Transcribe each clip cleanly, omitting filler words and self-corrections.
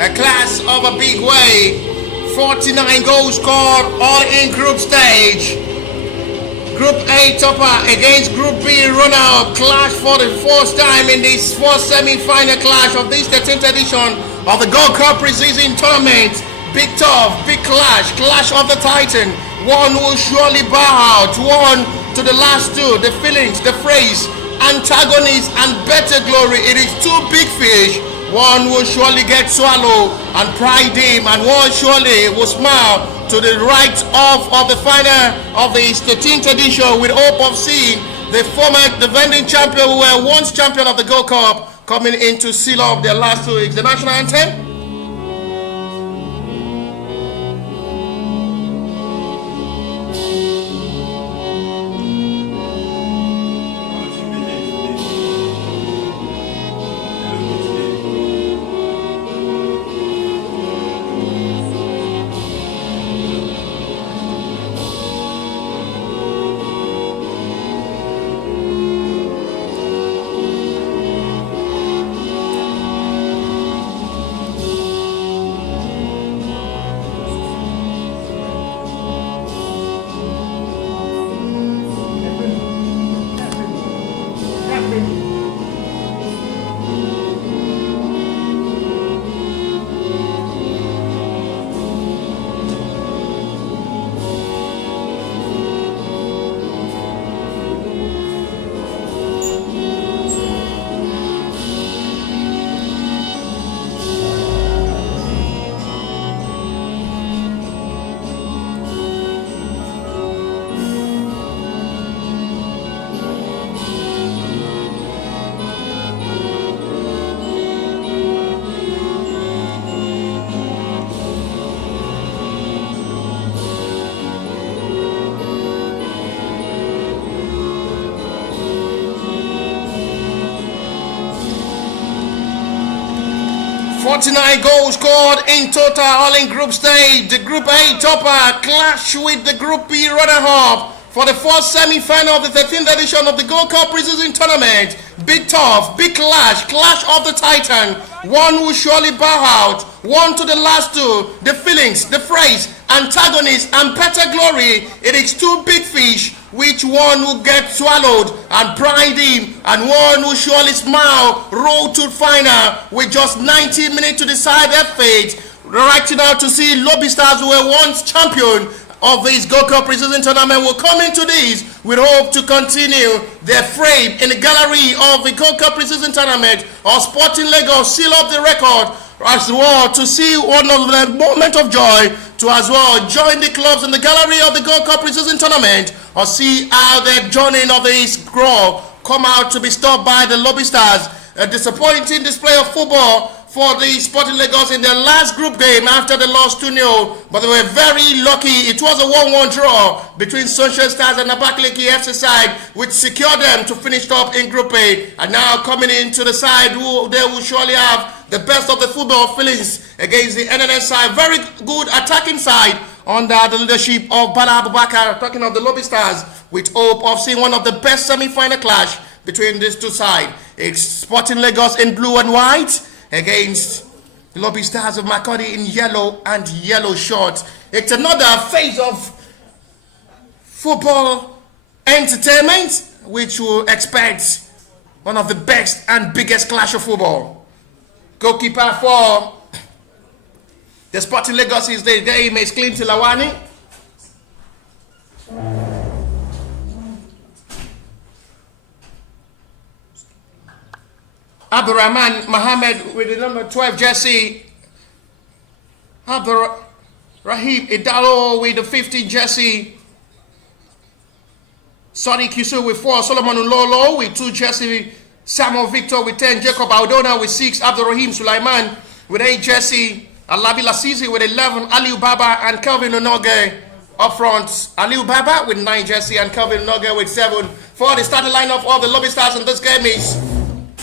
A clash of a big way. 49 goals scored all in group stage. Group A topper against Group B runner-up clash for the first time in this first semi-final clash of this 13th edition of the Gold Cup preseason tournament. Big tough, big clash, clash of the titan. One will surely bow out, one to the last two, the feelings, the phrase, antagonists and better glory. It is two big fish. One will surely get swallowed and pride him, and one surely will smile to the right of the final of the 13th edition with hope of seeing the former defending champion who were once champion of the Gold Cup coming in to seal up their last 2 weeks. The national anthem. Goals scored in total, all in group stage. The Group A topper clash with the Group B runner-up for the first semi-final of the 13th edition of the Gold Cup preseason tournament. Big tough, big clash, clash of the titan. One will surely bow out, one to the last two, the feelings, the phrase, antagonists and better glory. It is two big fish, which one will get swallowed and brine him, and one will surely smile, roll to final with just 90 minutes to decide their fate. Right now to see Lobi Stars, who were once champion of this Gold Cup preseason tournament, will come into this with hope to continue their frame in the gallery of the Gold Cup preseason tournament, or Sporting Lagos seal up the record as well to see one of the moment of joy to as well join the clubs in the gallery of the Gold Cup preseason tournament, or see how their journey of this grow come out to be stopped by the Lobi Stars. A disappointing display of football for the Sporting Lagos in their last group game after they lost 2-0, but they were very lucky. It was a 1-1 draw between Sunshine Stars and Abakaliki FC side, which secured them to finish top in Group A, and now coming into the side who they will surely have the best of the football feelings against the NNS side. Very good attacking side under the leadership of Bala Abubakar, talking of the Lobi Stars, with hope of seeing one of the best semi-final clash between these two sides. It's Sporting Lagos in blue and white against the Lobi Stars of Makodi in yellow and yellow shorts. It's another phase of football entertainment, which will expect one of the best and biggest clash of football. Goalkeeper for the Sporting Lagos is the name is Clinton Lawani. Abdurrahman Mohammed with the number 12 jersey. Abdurrahim Idalo with the 15 jersey. Sadiq Yusuf with 4. Solomon Ulolo with 2 jersey. Samuel Victor with 10. Jacob Aldona with 6. Abdurrahim Sulaiman with 8 jersey. Alabi Lasizi with 11. Aliu Baba and Kelvin Onoge up front. Aliu Baba with 9 jersey and Kelvin Onoge with 7. For the starting lineup of the Lobi Stars in this game is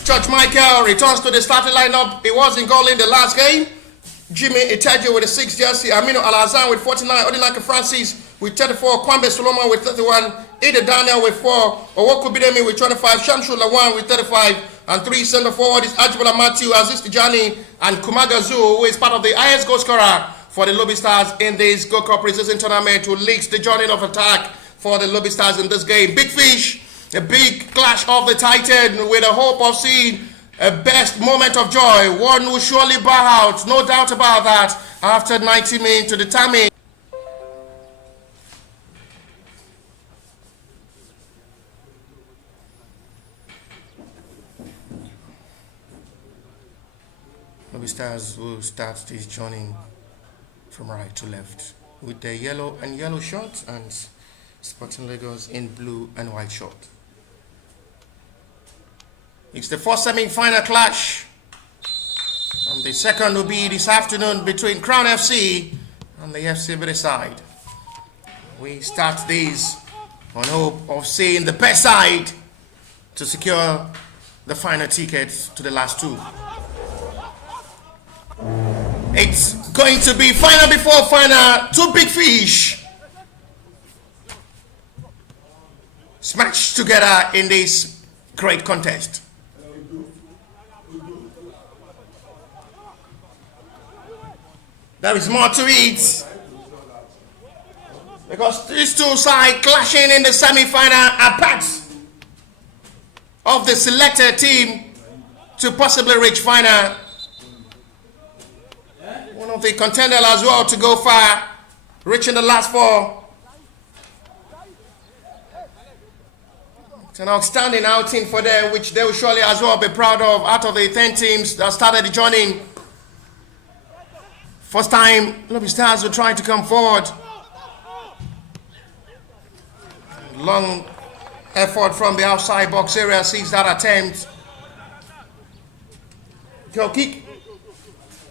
George Michael returns to the starting lineup. He was in goal in the last game. Jimmy Itajo with a 6 jersey. Aminu Alazan with 49. Odinaka Francis with 34. Kwambe Solomon with 31. Ida Daniel with 4. Owoku Bidemi with 25. Shamsu Lawan with 35. And 3 center forward is Ajbola Matthew, Aziz Tijani, and Kumagazu, who is part of the highest goal scorer for the Lobi Stars in this Gold Cup preseason tournament, who leads the journey of attack for the Lobi Stars in this game. Big fish, a big clash of the Titan with a hope of seeing a best moment of joy. One will surely bow out, no doubt about that, after 90 minutes to determine. Lobi Stars will start this journey from right to left with the yellow and yellow shorts, and Sporting Lagos in blue and white short. It's the first semi-final clash, and the second will be this afternoon between Crown FC and the FC by the side. We start this on hope of seeing the best side to secure the final tickets to the last two. It's going to be final before final. Two big fish smashed together in this great contest. There is more to it, because these two sides clashing in the semi-final are part of the selected team to possibly reach final. One of the contenders as well to go far, reaching the last four. It's an outstanding outing for them, which they will surely as well be proud of. Out of the 10 teams that started the journey, first time Lobi Stars will try to come forward. Long effort from the outside box area sees that attempt. Goal kick.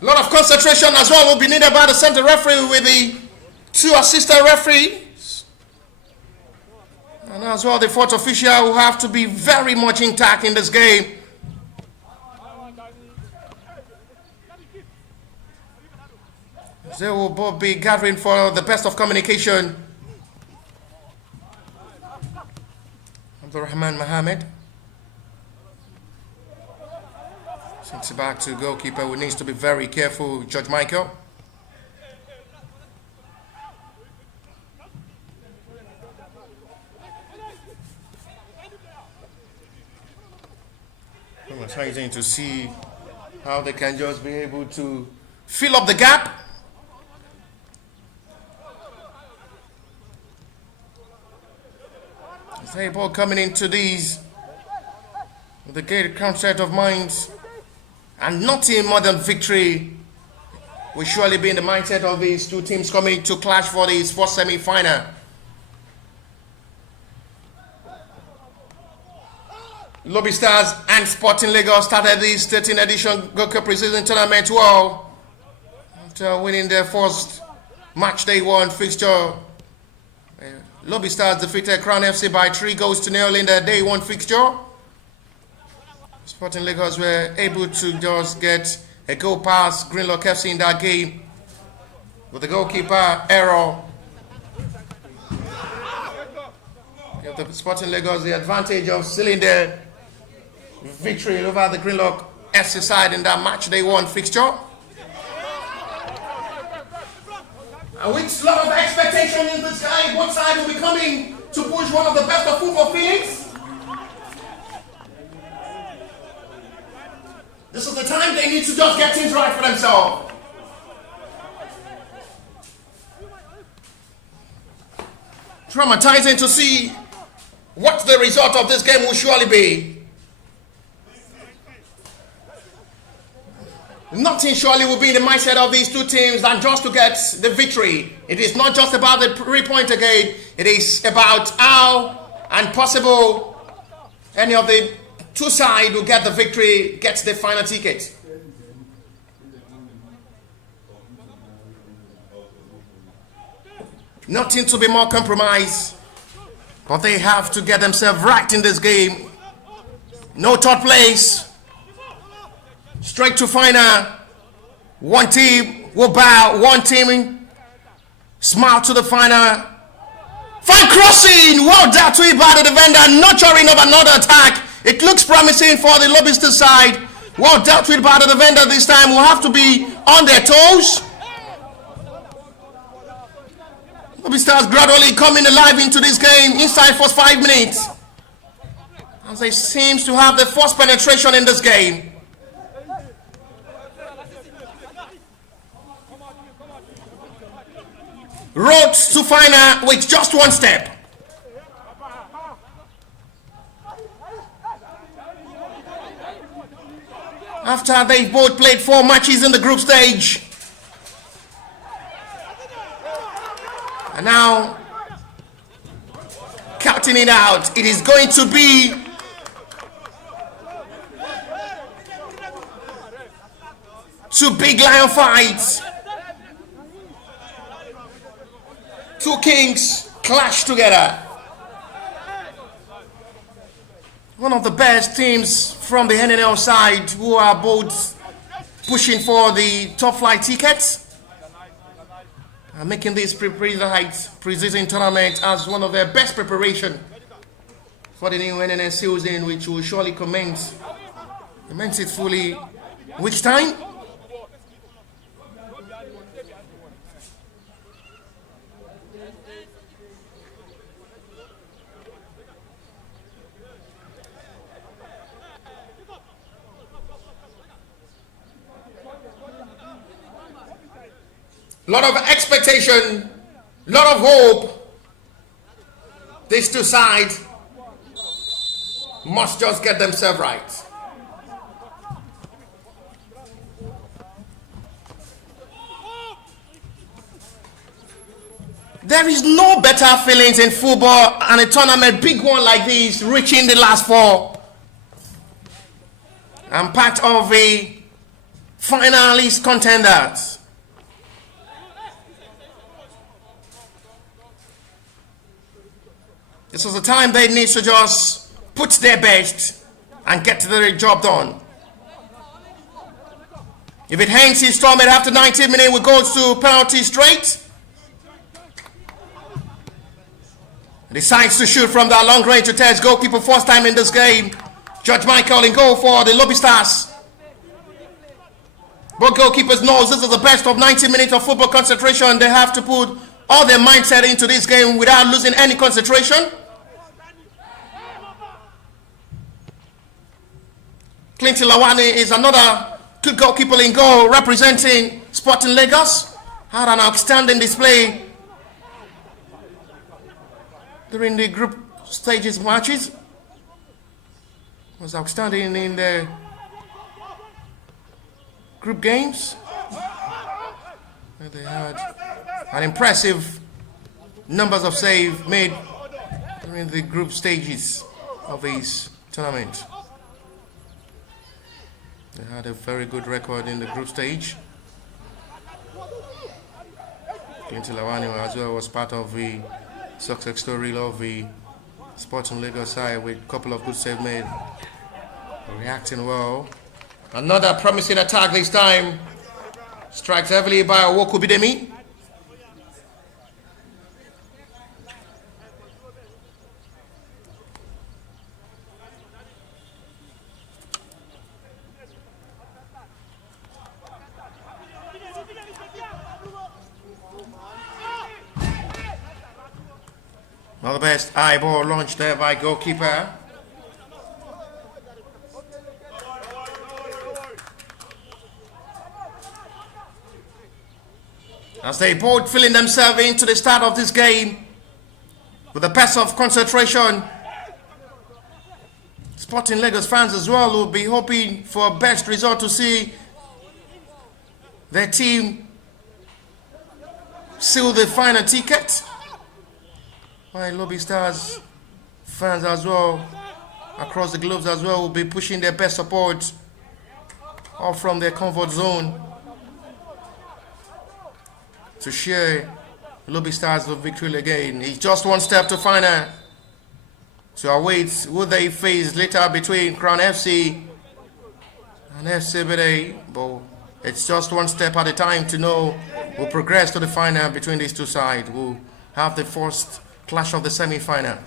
A lot of concentration as well will be needed by the center referee with the 2 assistant referees. And as well the 4th official will have to be very much intact in this game. They will both be gathering for the best of communication. Abdurrahman Mohammed. Sends it back to goalkeeper, who needs to be very careful, George Michael. I'm trying to see how they can just be able to fill up the gap. They ball coming into these with a great concept of minds, and nothing more than victory will surely be in the mindset of these two teams coming to clash for this first semi-final. Lobi Stars and Sporting Lagos started this 13th edition Gold Cup preseason tournament well after winning their first match day 1 fixture. Lobi Stars defeated Crown FC by 3-0 in their day 1 fixture. Sporting Lagos were able to just get a goal past Greenlock FC in that game with the goalkeeper error. Give the Sporting Lagos the advantage of sealing their victory over the Greenlock FC side in that match day 1 fixture. And with a lot of expectation in this guy, both sides will be coming to push one of the best of football feelings. This is the time they need to just get things right for themselves. Traumatizing to see what the result of this game will surely be. Nothing surely will be in the mindset of these two teams than just to get the victory. It is not just about the 3-point again. It is about how and possible any of the two sides will get the victory, gets the final ticket. Nothing to be more compromised, but they have to get themselves right in this game. No third place. Straight to final. One team will bow. One team smile to the final. Fine crossing. Well done to it by the defender. Nurturing of another attack It looks promising for the Lobi side. Well dealt with by the defender this time. Will have to be on their toes. Lobi Stars gradually coming alive into this game inside first 5 minutes, as they seems to have the first penetration in this game. Road to final with just one step. After they both played 4 matches in the group stage. And now, counting it out, it is going to be two big lion fights. Two kings clash together. One of the best teams from the NNL side, who are both pushing for the top flight tickets, and making this pre-season tournament as one of their best preparation for the new NNL season, which will surely commence it fully which time? Lot of expectation, lot of hope. These two sides must just get themselves right. There is no better feelings in football and a tournament, big one like this, reaching the last 4. I'm part of a finalist contenders. This is the time they need to just put their best and get the job done. If it hangs his tournament after 90 minutes, we go to penalty straight. Decides to shoot from that long range to test goalkeeper first time in this game. Judge Michael in goal for the Lobi Stars. Both goalkeepers know this is the best of 90 minutes of football concentration. They have to put all their mindset into this game without losing any concentration. Clinton Lawani is another good goalkeeper in goal, representing Sporting Lagos. Had an outstanding display during the group stages matches. Was outstanding in the group games. They had an impressive numbers of saves made during the group stages of this tournament. They had a very good record in the group stage. Clinton Lawani as well was part of the success story of the Sporting Lagos side with a couple of good saves made. Reacting well. Another promising attack this time. Strikes heavily by Owoku Bidemi. Not the best high ball launched there by goalkeeper. As they both filling themselves into the start of this game with a pass of concentration. Sporting Lagos fans as well will be hoping for a best result to see their team seal the final ticket. While Lobi Stars fans as well across the globe as well will be pushing their best support off from their comfort zone to share Lobi Stars with victory again. It's just one step to final. To await who they face later between Crown FC and FC Bede. But it's just one step at a time to know who progress to the final between these two sides. We'll have the first clash of the semi-final.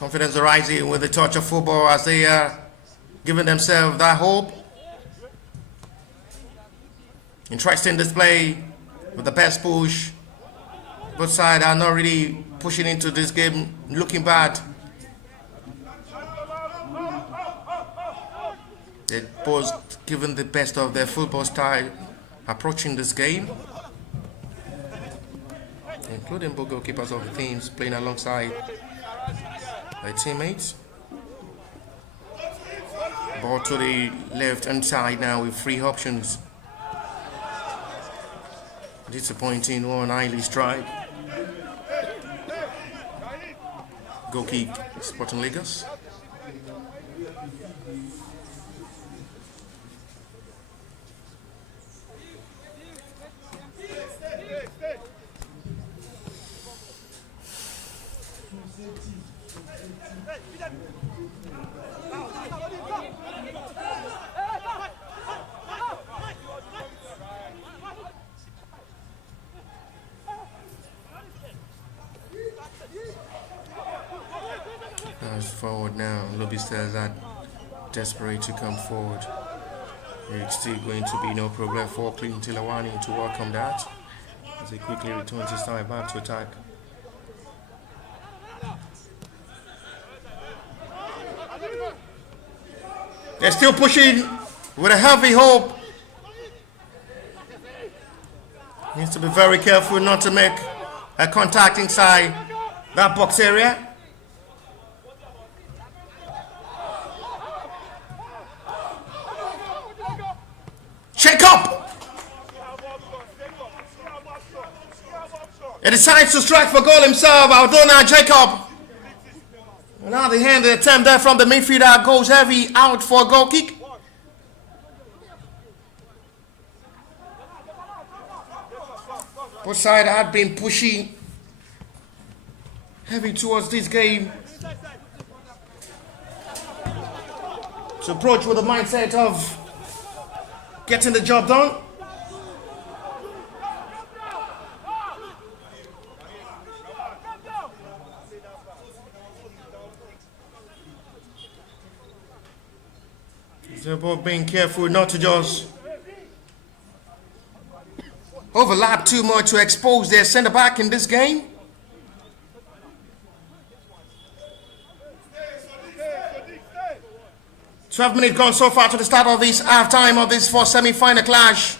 Confidence rising with the touch of football as they are giving themselves that hope. Interesting display with the best push. Both sides are not really pushing into this game, looking bad. They both given the best of their football style approaching this game, including both goalkeepers of the teams playing alongside their teammates. Ball to the left hand side now with three options. Disappointing one, highly strike. Goal kick, Sporting Lagos. Forward now. Lobi says that desperate to come forward. It's still going to be no problem for Clinton Tilawani to welcome that as he quickly returns his time back to attack. They're still pushing with a heavy hope. Needs to be very careful not to make a contact inside that box area. Check up! He decides to strike for goal himself. Aldona Jacob. Now the hand attempt there from the midfielder goes heavy out for a goal kick. Both sides had been pushing heavy towards this game to approach with the mindset of getting the job done. It's about being careful not to just overlap too much to expose their centre back in this game. "12 minutes gone so far to the start of this half-time of this fourth semi-final clash.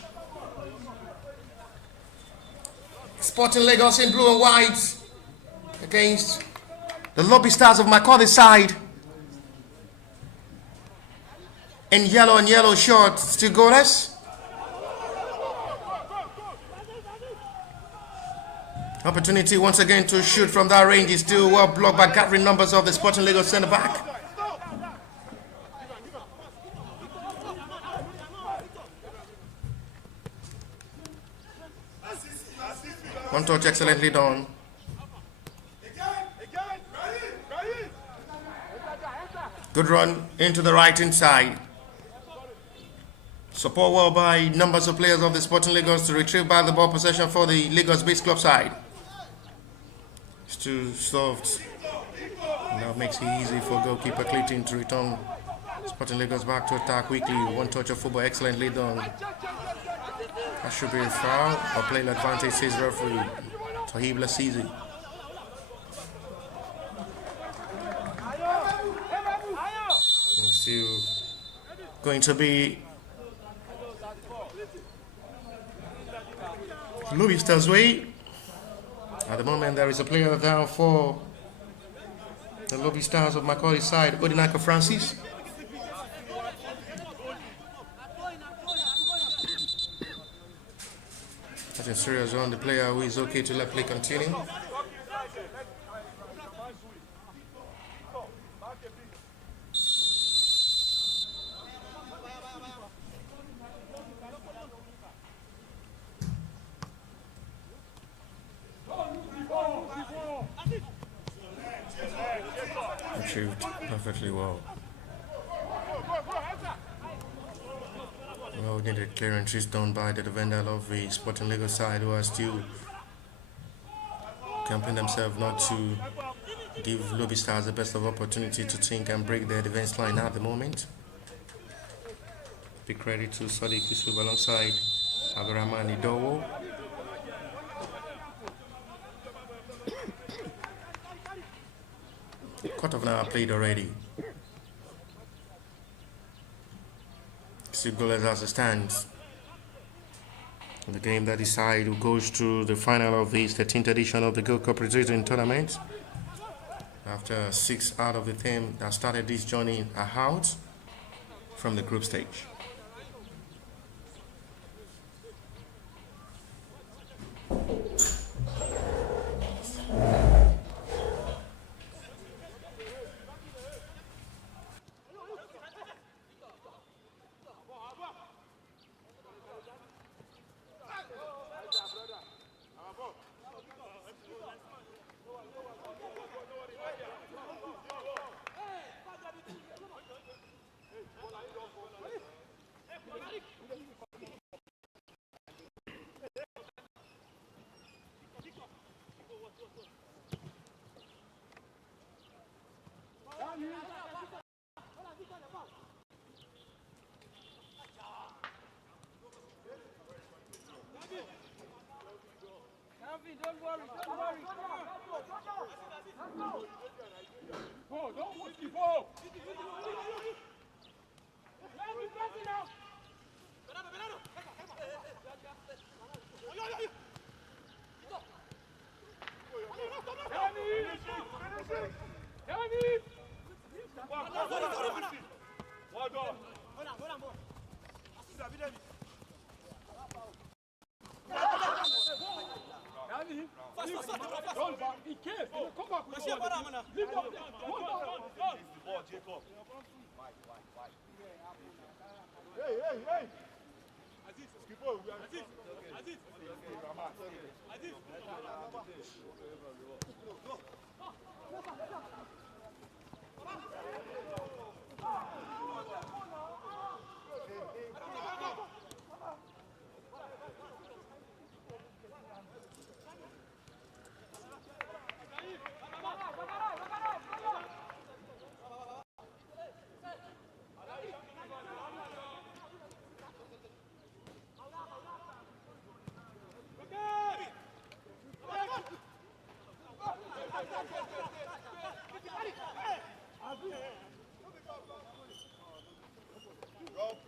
Sporting Lagos in blue and white against the Lobi Stars of Macaulay side in yellow and yellow shorts, still goalless. Opportunity once again to shoot from that range is still well blocked by gathering numbers of the Sporting Lagos centre back. One touch excellently done. Good run into the right hand side. Support well by numbers of players of the Sporting Lagos to retrieve back the ball possession for the Lagos-based club side. It's too soft. Now makes it easy for goalkeeper Clayton to return Sporting Lagos back to attack quickly. One touch of football excellently done. That should be a foul or playing advantage, says referee Tahib Lasizi. Still going to be Lobi Stars way. At the moment there is a player down for the Lobi Stars of Macaulay side, Odinaka Francis. That's a serious on the player who is okay to let play continue. Achieved perfectly well. Well needed clearances done by the defender of the Sporting Lagos side, who are still camping themselves not to give Lobi Stars the best of opportunity to think and break their defense line at the moment. Big credit to Sadiq Yusuf alongside Abdurrahman Idowo. Quarter of an hour played already. Still goalless as it stands. The game that decides who goes to the final of this 13th edition of the Gold Cup Preseason Tournament. After 6 out of the 10 that started this journey are out from the group stage. Don't worry. Go, don't watch the ball.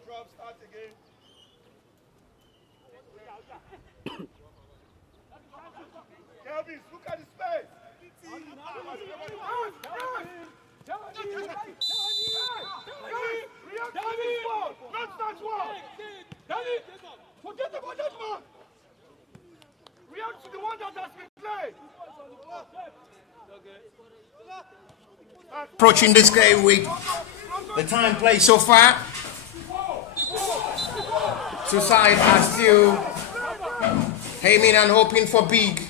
Drop, start again. Kelvin, look at the space. Let's start one. Forget about that one. React to the one that has been played. Approaching this game with the time played so far. Two sides are still aiming and hoping for big.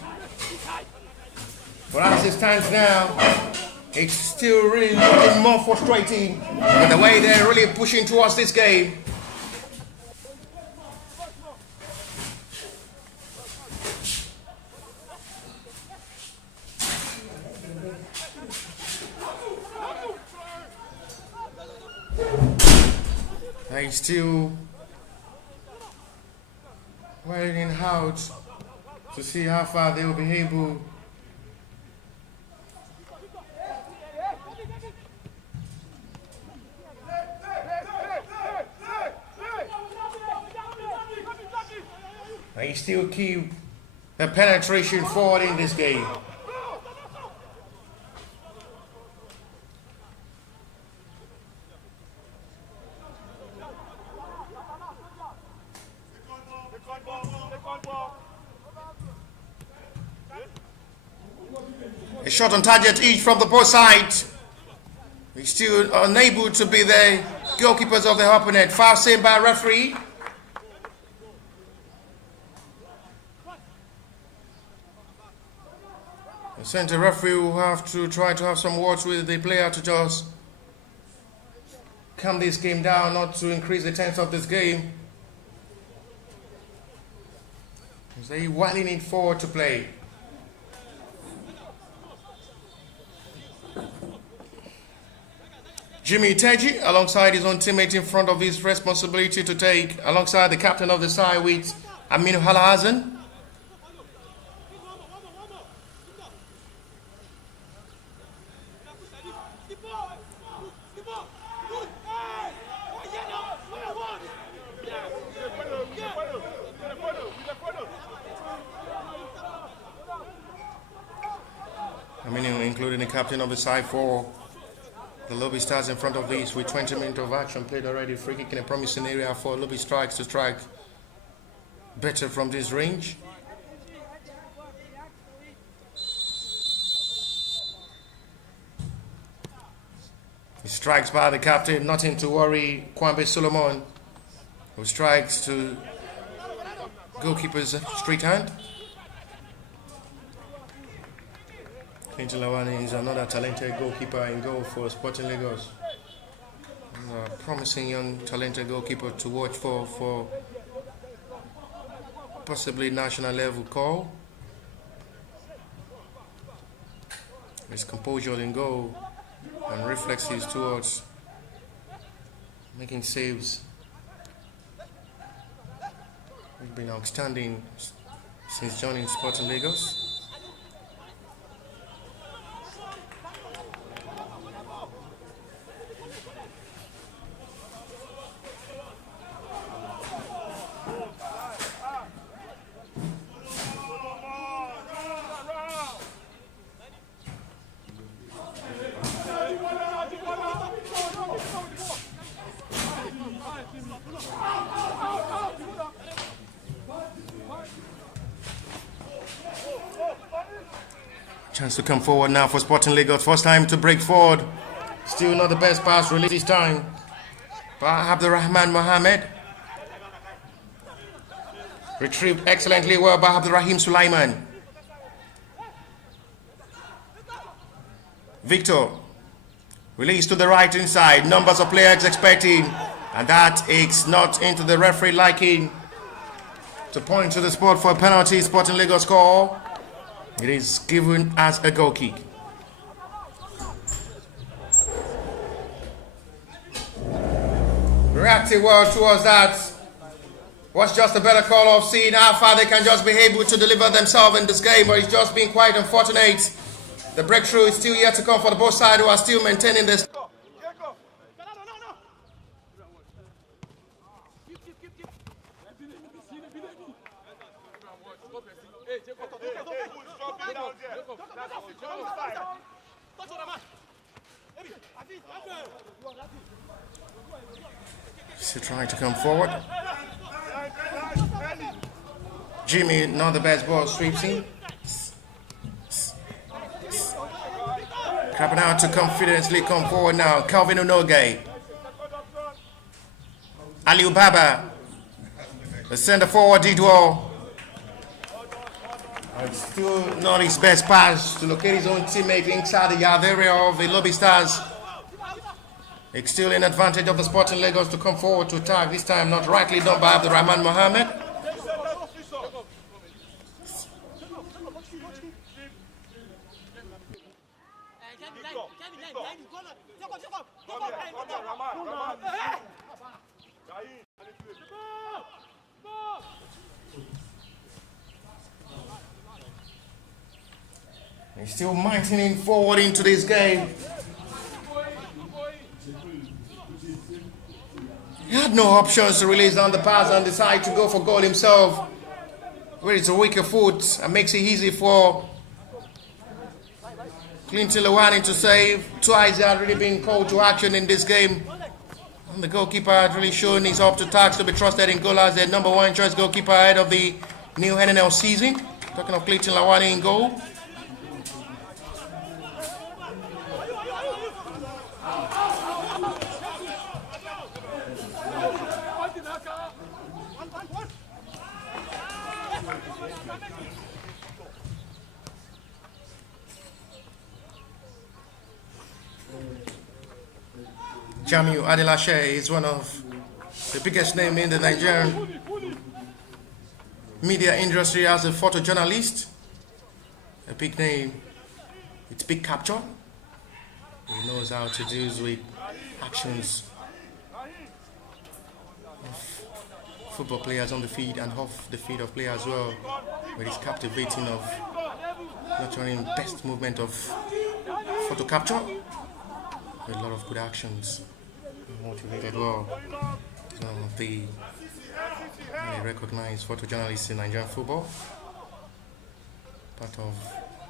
But as it stands now, it's still really looking more frustrating with the way they're really pushing towards this game. They still waiting out to see how far they will be able they still keep the penetration forward in this game. A shot on target each from the both sides. He's still unable to be the goalkeepers of the opponent. Foul saved by referee. The center referee will have to try to have some words with the player to just calm this game down, not to increase the tension of this game. They're winding it forward to play. Jimmy Teji, alongside his own teammate in front of his responsibility to take, alongside the captain of the side with Aminu Halazan. Aminu, including the captain of the side for the Lobi Stars in front of these with 20 minutes of action played already. Free kick in a promising area for Lobi Strikes to strike better from this range. He strikes by the captain, nothing to worry. Kwambe Solomon, who strikes to goalkeeper's straight hand. Clinton Lawani is another talented goalkeeper in goal for Sporting Lagos. A promising young talented goalkeeper to watch for possibly national level call. His composure in goal and reflexes towards making saves. He's been outstanding since joining Sporting Lagos. Chance to come forward now for Sporting Lagos. First time to break forward. Still not the best pass release this time by Abdurrahman Mohammed. Retrieved excellently well by Abdurrahim Sulaiman. Victor. Release to the right inside. Numbers of players expecting. And that is not into the referee liking. To point to the spot for a penalty. Sporting Lagos score. It is given as a goal kick. Reacting well towards that. Was just a better call of seeing how far they can just be able to deliver themselves in this game, but it's just been quite unfortunate. The breakthrough is still yet to come for the both sides who are still maintaining this. Still trying to come forward. Jimmy, not the best ball, sweeps in. Crapping out to confidently come forward now. Calvin Unoge. Aliu Baba. The centre forward did well. Still not his best pass to locate his own teammate inside the yard area of the Lobi Stars. It's still in advantage of the Sporting Lagos to come forward to attack. This time not rightly done by Abdurrahman Mohammed. He's still maintaining forward into this game. He had no options to release down the pass and decide to go for goal himself. Where it's a weaker foot and makes it easy for Clinton Lawani to save. Twice he had really been called to action in this game. And the goalkeeper had really shown he's up to task to be trusted in goal as the number one choice goalkeeper ahead of the new NNL season. Talking of Clinton Lawani in goal. Jamiu Adelashe is one of the biggest names in the Nigerian media industry as a photojournalist. A big name, it's big capture. He knows how to deal with actions of football players on the field and off the field of players as well, with his captivating of nurturing best movement of photo capture, with a lot of good actions, motivated well. Some of the recognized photojournalists in Nigerian football, part of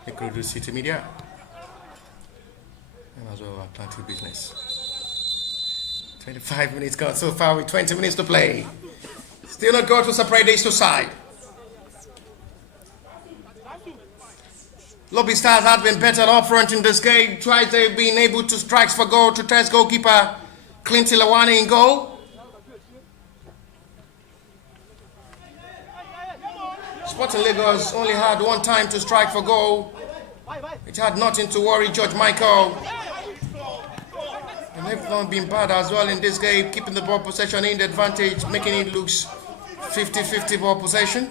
Ikorodu City Media, and as well Atlantic Business. 25 minutes gone so far with 20 minutes to play. Still not going to separate these two sides. Lobi Stars have been better up front in this game. Twice they've been able to strike for goal to test goalkeeper Clinton Lawani in goal. Sporting Lagos only had one time to strike for goal. It had nothing to worry George Michael. And they've not been bad as well in this game, keeping the ball possession in the advantage, making it look 50-50 ball possession.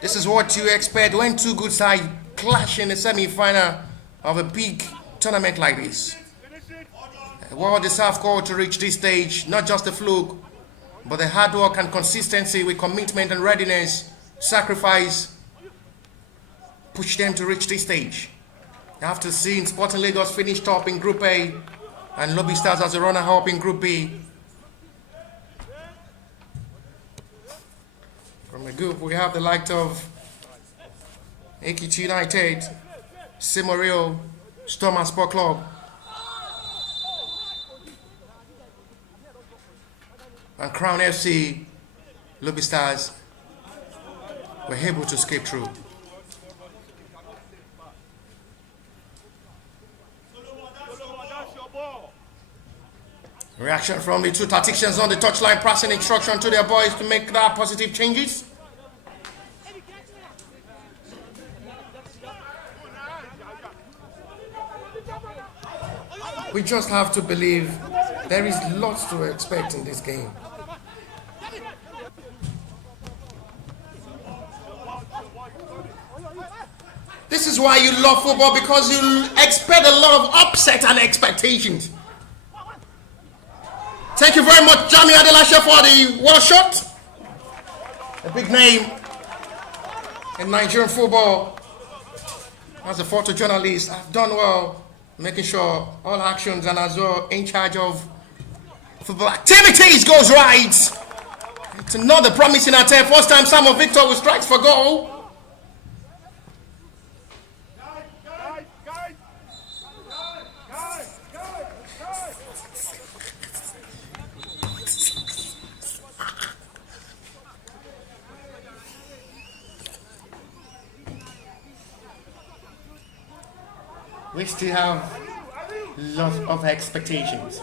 This is what you expect when two good sides clash in the semi-final of a big tournament like this. Well deserved goal to reach this stage, not just a fluke, but the hard work and consistency with commitment and readiness, sacrifice, push them to reach this stage. After seeing Sporting Lagos finish top in Group A and Lobi Stars as a runner-up in Group B. From the group, we have the likes of Ekiti United, Simorio, Stormer Sport Club, and Crown FC. Lobi Stars were able to escape through. Reaction from the two tacticians on the touchline, passing instruction to their boys to make that positive changes. We just have to believe there is lots to expect in this game. This is why you love football, because you expect a lot of upset and expectations. Thank you very much, Jami Adelashe, for the wall shot. A big name in Nigerian football. As a photojournalist, I've done well making sure all actions and as well in charge of football activities goes right. It's another promising attempt. First time Samuel Victor will strike for goal. We still have lots of expectations.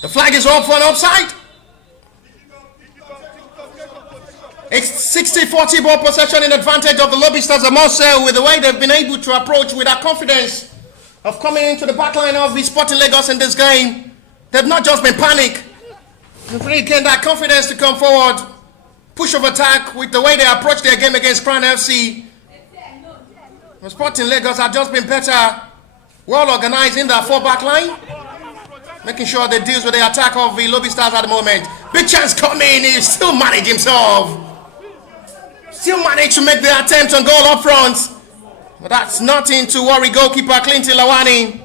The flag is up for an offside. It's 60-40 ball possession in advantage of the Lobi Stars. I must say, with the way they've been able to approach with that confidence of coming into the back line of the Sporting Lagos in this game, they've not just been panic. They've really gained that confidence to come forward, push of attack with the way they approach their game against Crown FC. The Sporting Lagos have just been better, well organized in that four-back line, making sure they deals with the attack of the Lobi Stars at the moment. Big chance coming, he still managed himself. Still managed to make the attempt on goal up front. But that's nothing to worry goalkeeper Clinton Lawani.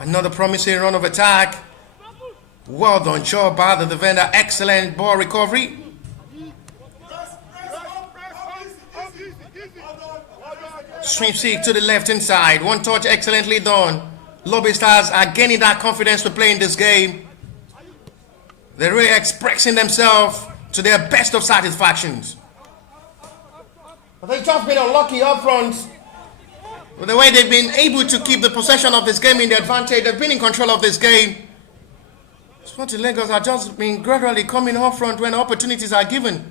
Another promising run of attack. Well done job by the defender. Excellent ball recovery. Swing seek to the left hand side. One touch excellently done. Lobi Stars are gaining that confidence to play in this game. They're really expressing themselves to their best of satisfactions. But they've just been unlucky up front with the way they've been able to keep the possession of this game in their advantage. They've been in control of this game. Sporting Lagos are just been gradually coming up front when opportunities are given.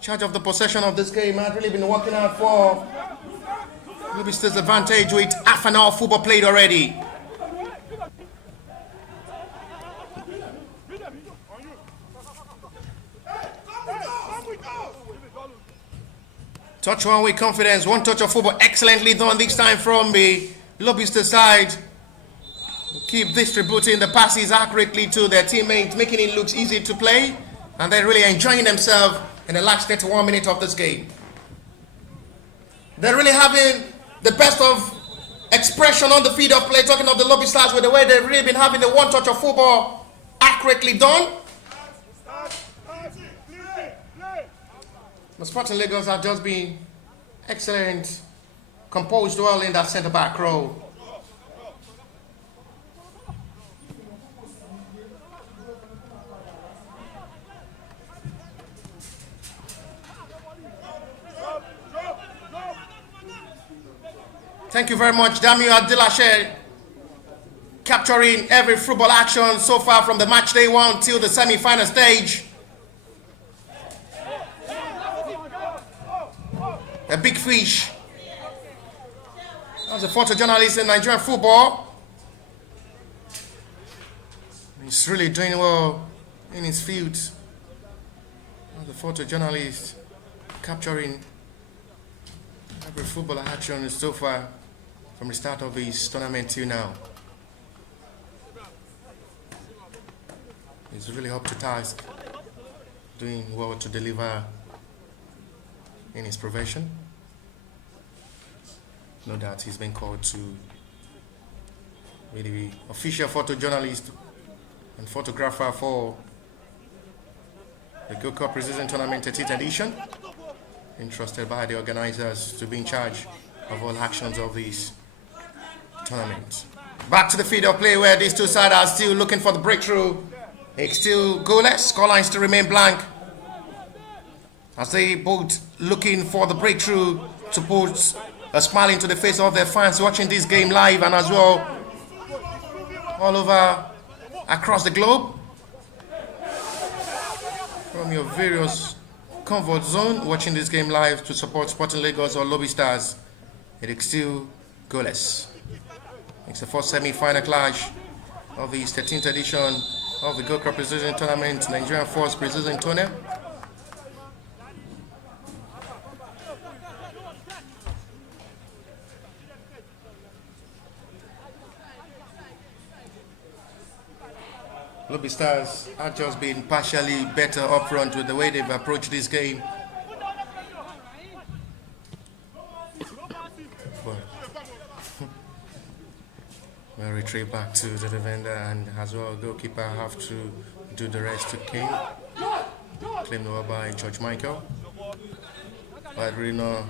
Charge of the possession of this game had really been working out for Lobi State's advantage with half an hour of football played already. Touch one with confidence, one touch of football excellently done this time from the Lobi State side. Keep distributing the passes accurately to their teammates, making it look easy to play, and they're really enjoying themselves in the last 31 minutes of this game. They're really having the best of expression on the field of play, talking of the Lobi Stars with the way they've really been having the one touch of football accurately done. The Sporting Lagos have just been excellent, composed well in that centre-back role. Thank you very much, Damian Adilashe, capturing every football action so far from the match day one till the semi-final stage. A big fish. As a photojournalist in Nigerian football, he's really doing well in his field. As a photojournalist, capturing every football action so far from the start of his tournament till now. He's really up to task, doing well to deliver in his profession. No doubt he's been called to be the official photojournalist and photographer for the Gold Cup Preseason Tournament 13th edition, entrusted by the organizers to be in charge of all actions of this tournament. Back to the field of play where these two sides are still looking for the breakthrough. It's still goalless, scorelines still remain blank, as they both looking for the breakthrough to put a smile into the face of their fans watching this game live and as well all over across the globe from your various comfort zone watching this game live to support Sporting Lagos or Lobi Stars. It is still goalless. It's the first semi-final clash of the 13th edition of the Gold Cup Preseason Tournament, Nigerian First Preseason Tournament. Lobi Stars have just been partially better up front with the way they've approached this game. But we'll retrieve back to the defender, and as well goalkeeper have to do the rest to claim over by George Michael. But I really not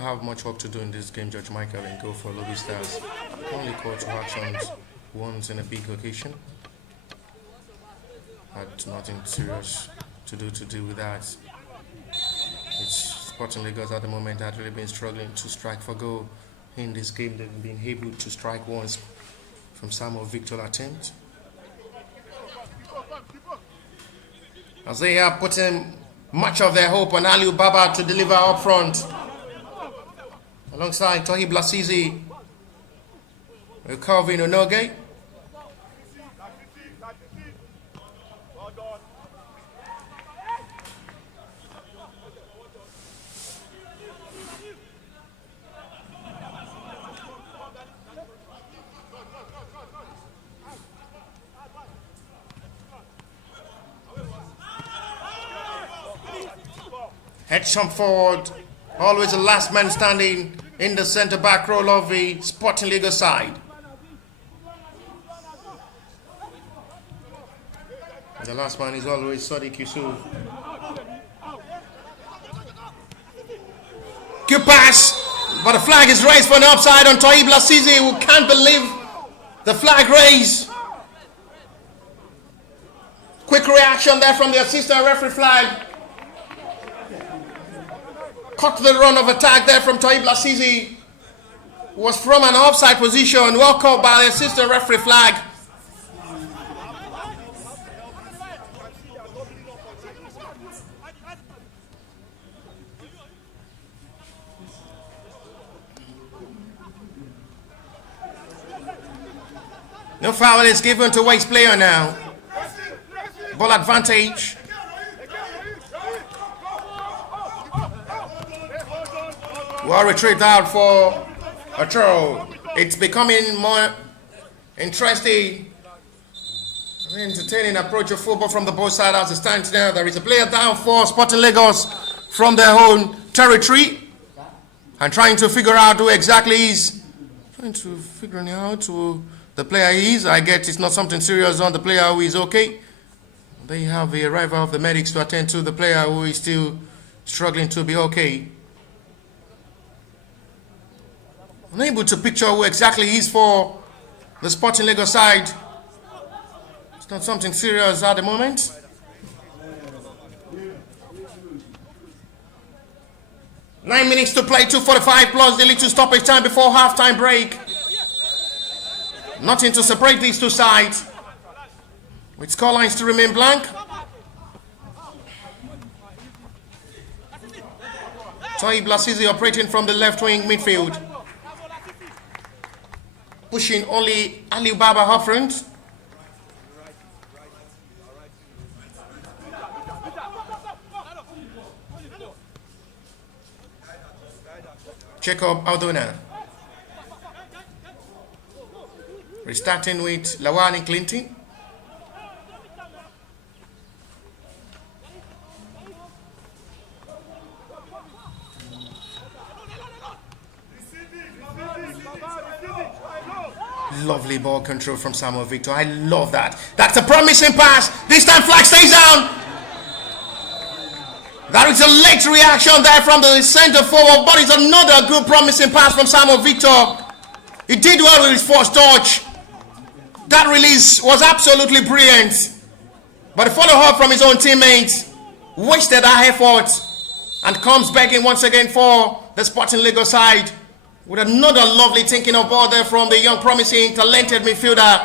have much work to do in this game. George Michael and go for Lobi Stars. Only call to actions once in a big occasion. Had nothing serious to deal with that. It's Sporting Lagos at the moment had really been struggling to strike for goal in this game. They've been able to strike once from some of Victor's attempts. As they are putting much of their hope on Ali Baba to deliver up front, alongside Tohi Blasizi with Calvin Onoge. Head jump forward, always the last man standing in the centre-back role of the Sporting Lagos side. The last man is always Sadiq Yusuf. Good pass, but the flag is raised for an offside on Tohi Blasizi, who can't believe the flag raised. Quick reaction there from the assistant referee flag. Caught the run of attack there from Toyi Blasizi. Was from an offside position. Well caught by the assistant referee flag. No foul is given to Waste player now. Ball advantage. Well retrieved out for a throw. It's becoming more interesting, entertaining approach of football from the both sides as it stands now. There is a player down for Sporting Lagos from their own territory and trying to figure out who exactly is. Trying to figure out who the player is. I get it's not something serious on the player who is okay. They have the arrival of the medics to attend to the player who is still struggling to be okay. Unable to picture who exactly he is for the Sporting Lagos side. It's not something serious at the moment. Nine minutes to play, 2:45 plus the little stoppage time before halftime break. Nothing to separate these two sides, with scorelines to remain blank. Toyi Blasizi operating from the left wing midfield, pushing only Ali Baba up front. Jacob Aldona. Restarting with Lawani Clinton. Lovely ball control from Samuel Victor. I love that. That's a promising pass. This time flag stays down. That is a late reaction there from the center forward, but it's another good promising pass from Samuel Victor. He did well with his first touch. That release was absolutely brilliant. But the follow-up from his own teammates wasted that effort and comes back in once again for the Sporting Lagos side with another lovely thinking of ball there from the young, promising, talented midfielder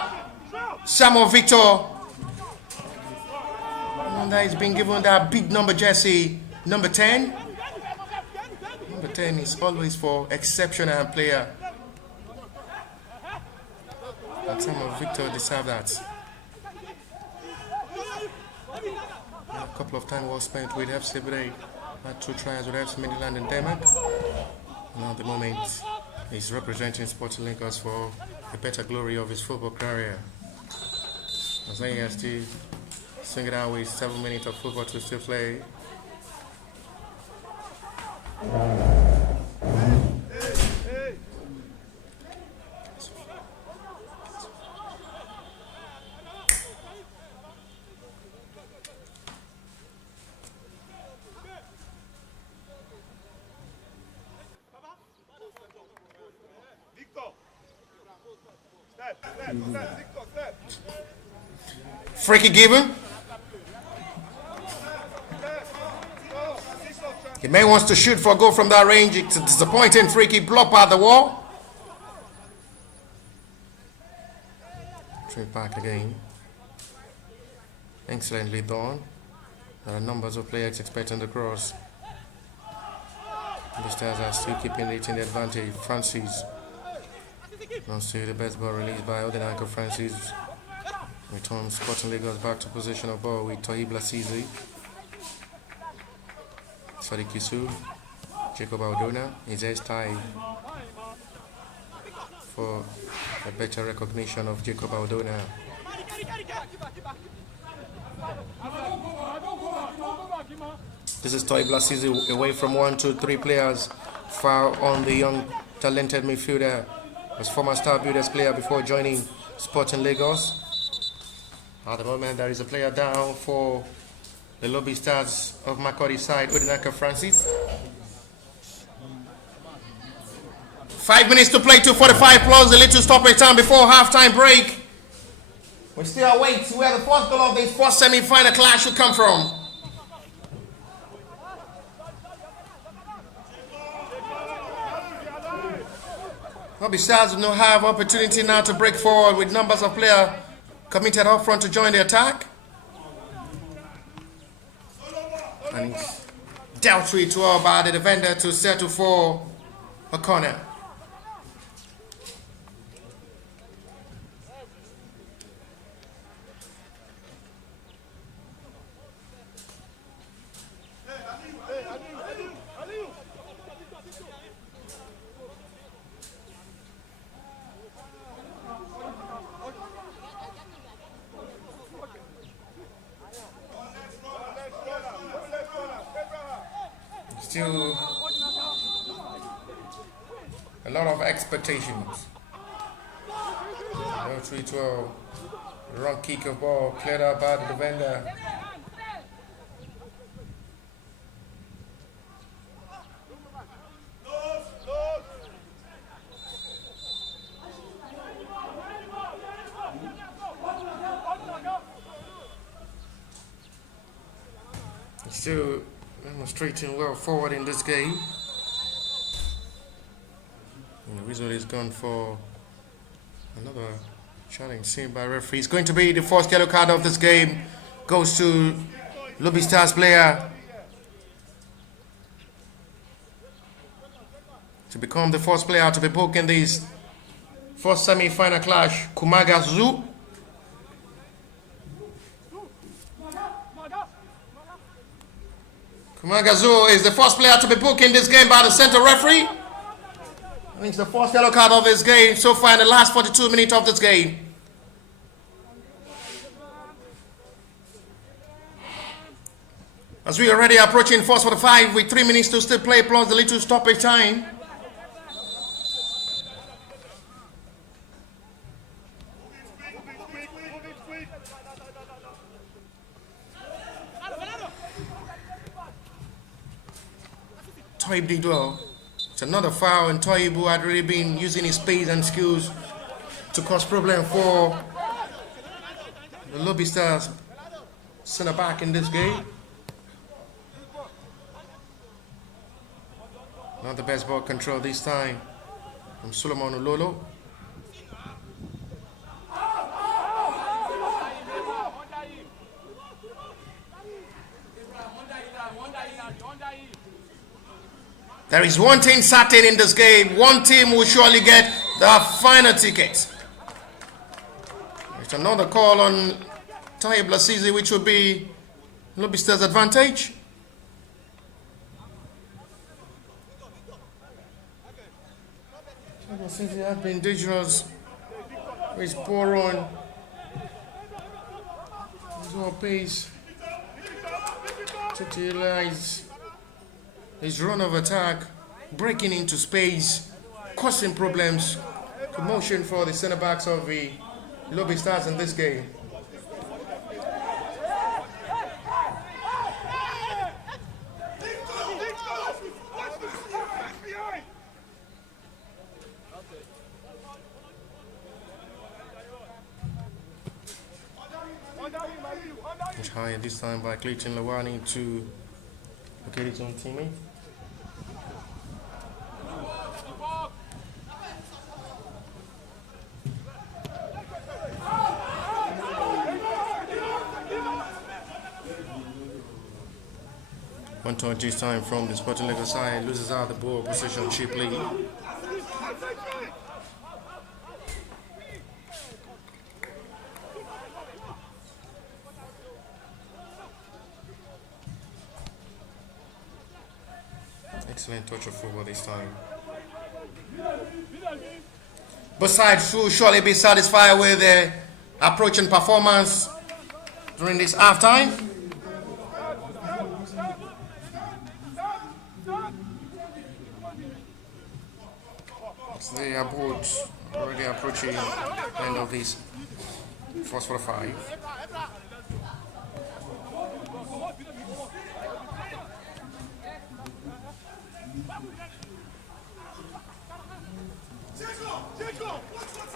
Samuel Victor. And that he's been given that big number jersey, number 10. Number 10 is always for exceptional player. And Samuel Victor deserves that. A couple of time was spent with FC Brey. Had 2 tries with FC Midland and Denmark. Now at the moment, he's representing Sporting Lagos for the better glory of his football career. As he has to swing it out with 7 minutes of football to still play. Free kick given. The man wants to shoot for a goal from that range. It's a disappointing free kick blocked by the wall. Straight back again. Excellently done. There are numbers of players expecting the cross. The Stars are still keeping it in the advantage. Francis. Now still the best ball released by Odinaka Francis. Returns Sporting Lagos back to possession of ball with Toyi Blasizi. Sadiq Yusuf. Jacob Aldona. His hairstyle for a better recognition of Jacob Aldona. This is Toyi Blasizi away from 1, 2, 3 players. Foul on the young talented midfielder. Was former Star Builders player before joining Sporting Lagos. At the moment, there is a player down for the Lobi Stars of Makodi side, Odinaka Francis. 5 minutes to play, 2:45 plus the little stoppage time before halftime break. We still await where the fourth goal of this fourth semi-final clash should come from. Lobi Stars will now have opportunity now to break forward with numbers of players committed up front to join the attack. And dealt 3-12 by the defender to settle for a corner. Still a lot of expectations. 3-12. Wrong kick of ball cleared out by the defender. Still demonstrating well forward in this game. And the result is gone for another challenge seen by referee. It's going to be the first yellow card of this game. Goes to Lobi Stars player to become the first player to be booked in this first semi-final clash. Kumaga Zoo. Kumagazu is the first player to be booked in this game by the center referee. I think it's the first yellow card of this game so far in the last 42 minutes of this game. As we are already approaching first 45 with 3 minutes to still play plus the little stoppage time. Toyib did well. It's another foul, and Toyib, who had really been using his speed and skills to cause problem for the Lobi Stars center back in this game. Not the best ball control this time from Solomon Ulolo. There is one thing certain in this game. One team will surely get the final ticket. It's another call on Taib Lasizi, which will be Lobi Stars' advantage. Lasizi has been dangerous with his poor run. His well pace to utilize his run of attack, breaking into space, causing problems, commotion for the center backs of the Lobi Stars in this game. It's high this time by Clayton Lawani to locate his own teammate. One touch this time from the Sporting Lagos side, loses out the ball position cheaply. Excellent touch of football this time. Both sides should surely be satisfied with the approaching performance during this halftime. They are both already approaching the end of this first 45.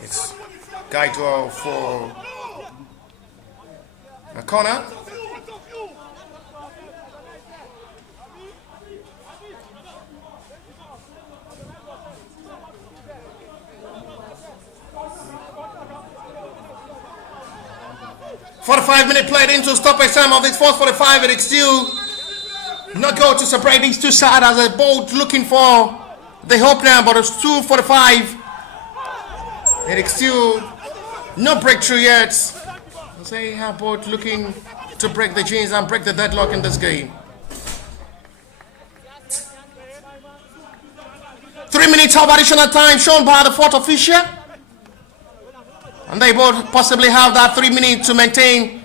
It's Gaito for A corner. For the 5-minute played into stoppage time of this first 45, it is still not going to separate these two sides as they're both looking for the hope now, but it's 2:45. It is still no breakthrough yet. They are both looking to break the chains and break the deadlock in this game. 3 minutes of additional time shown by the fourth official. And they both possibly have that 3 minutes to maintain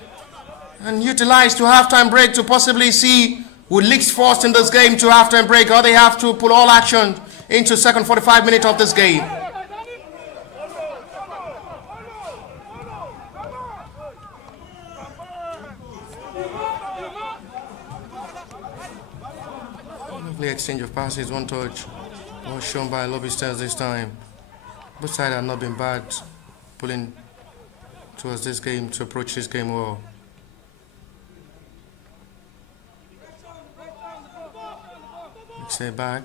and utilize to halftime break to possibly see who leaks first in this game to halftime break, or they have to put all action into second 45 minutes of this game. Lovely exchange of passes, one touch was shown by Lobi Stars this time. Both sides have not been bad pulling towards this game to approach this game well. Stay back.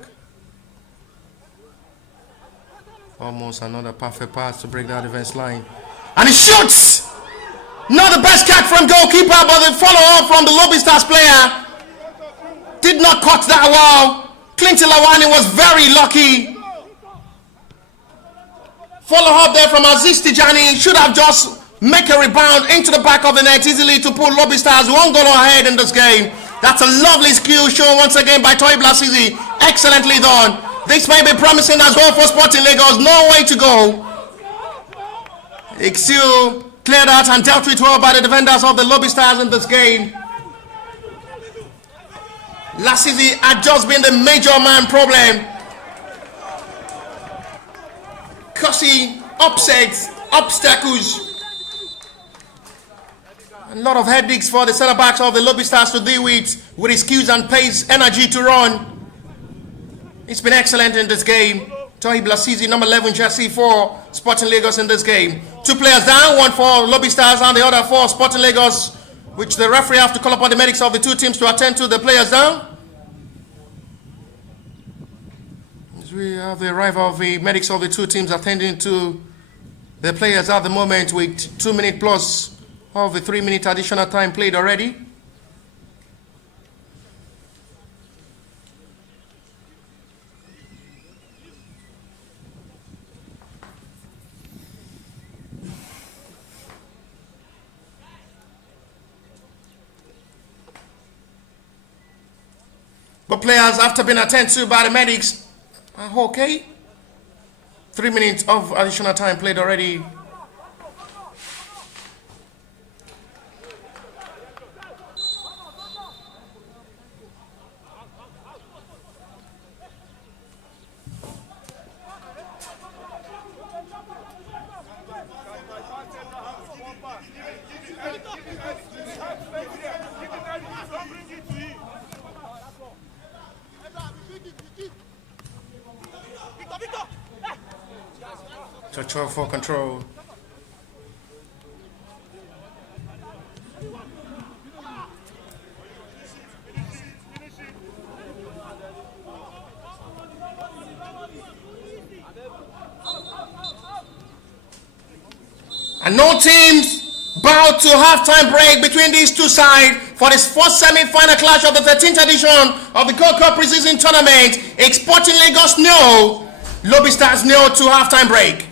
Almost another perfect pass to break that defense line. And he shoots! Not the best catch from goalkeeper, but the follow-up from the Lobi Stars player did not cut that well. Clinton Lawani was very lucky. Follow-up there from Aziz Tijani. Should have just make a rebound into the back of the net easily to put Lobi Stars 1 goal ahead in this game. That's a lovely skill shown once again by Toy Blasizi. Excellently done. This may be promising as well for Sporting Lagos. No way to go. It's still cleared out and dealt with well by the defenders of the Lobi Stars in this game. Lasizi had just been the major man problem. Causing upsets, obstacles. A lot of headaches for the center backs of the Lobi Stars to deal with his skills and pace, energy to run. It's been excellent in this game. Tohi Blasizi, number 11 jersey for Sporting Lagos in this game. 2 players down, one for Lobi Stars and the other for Sporting Lagos, which the referee have to call upon the medics of the two teams to attend to the players down. As we have the arrival of the medics of the two teams attending to the players at the moment with 2 minutes plus of the 3 minute additional time played already. But players, after being attended to by the medics, are okay. 3 minutes of additional time played already. Control for control. And no teams bow to halftime break between these two sides for this first semi-final clash of the 13th edition of the Gold Cup preseason tournament. Sporting Lagos no, Lobi Stars no to halftime break.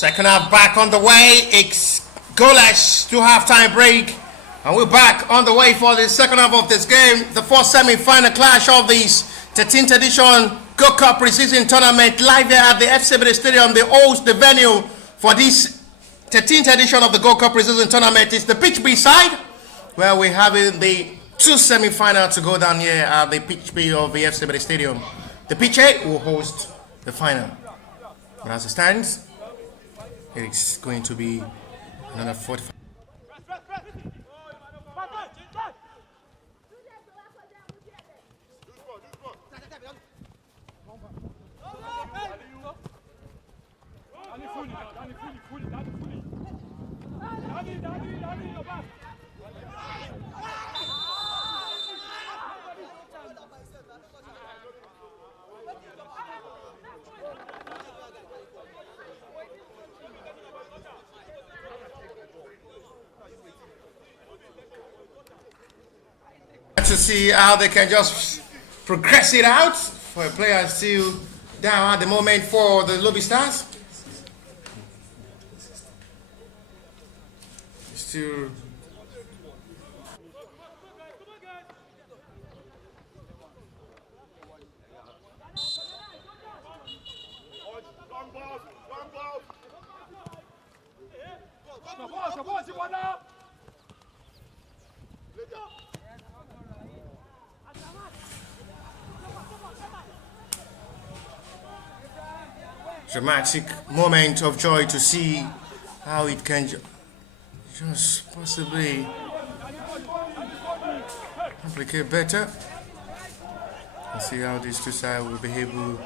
Second half back on the way. It's goalless to halftime break. And we're back on the way for the second half of this game. The fourth semi-final clash of this 13th edition Gold Cup preseason tournament live here at the FC Stadium. The host, the venue for this 13th edition of the Gold Cup preseason tournament is the Pitch B side, where we're having the two semi-finals to go down here at the Pitch B of the FC Stadium. The Pitch A will host the final. But as it stands, it's going to be another 45. To see how they can just progress it out for a player still down at the moment for the Lobi Stars. Still dramatic moment of joy to see how it can just possibly complicate better. And see how these two sides will be able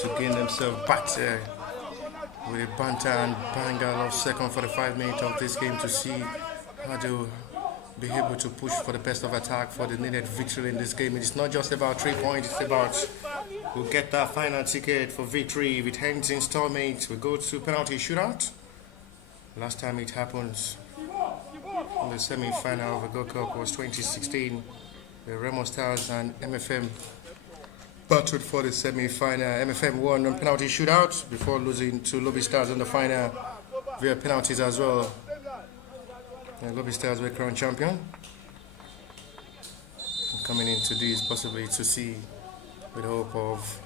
to gain themselves back with a banter and banger of second 45 minutes of this game to see how they'll be able to push for the best of attack for the needed victory in this game. It's not just about 3 points, it's about we'll get that final ticket for victory. If it ends in stalemate, we go to penalty shootout. Last time it happened in the semi-final of the Gold Cup was 2016. The Remo Stars and MFM battled for the semi-final. MFM won on penalty shootout before losing to Lobi Stars in the final via penalties as well. And Lobi Stars were crowned champion. Coming into this possibly to see with hope of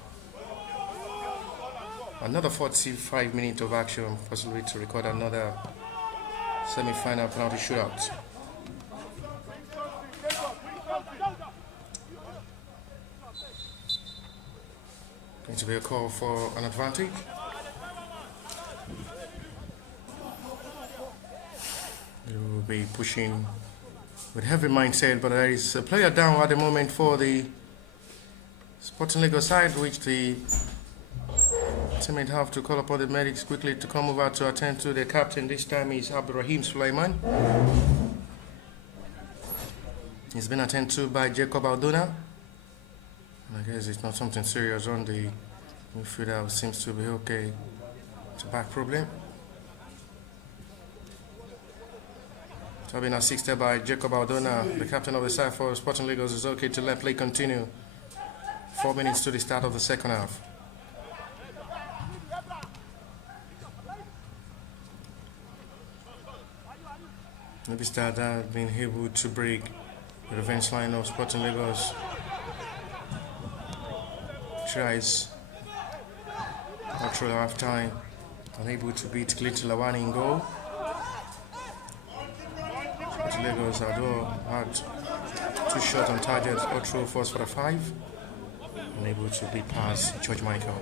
another 45 minutes of action, possibly to record another semi-final penalty shootout. Going to be a call for an advantage. We will be pushing with heavy mindset, but there is a player down at the moment for the Sporting Lagos side, which the teammate have to call upon the medics quickly to come over to attend to. The captain this time is Abdurrahim Sulaiman. He's been attended to by Jacob Aldona. And I guess it's not something serious on the midfielder. Seems to be okay. It's a back problem. So being assisted by Jacob Aldona, the captain of the side for Sporting Lagos, is okay to let play continue. 4 minutes to the start of the second half. Lobi Stars have been able to break the revenge line of Sporting Lagos. Tries up through half time, unable to beat Clinton Lawani in goal. Sporting Lagos had 2 shots on target, all through force for the 5. Unable to beat past George Michael.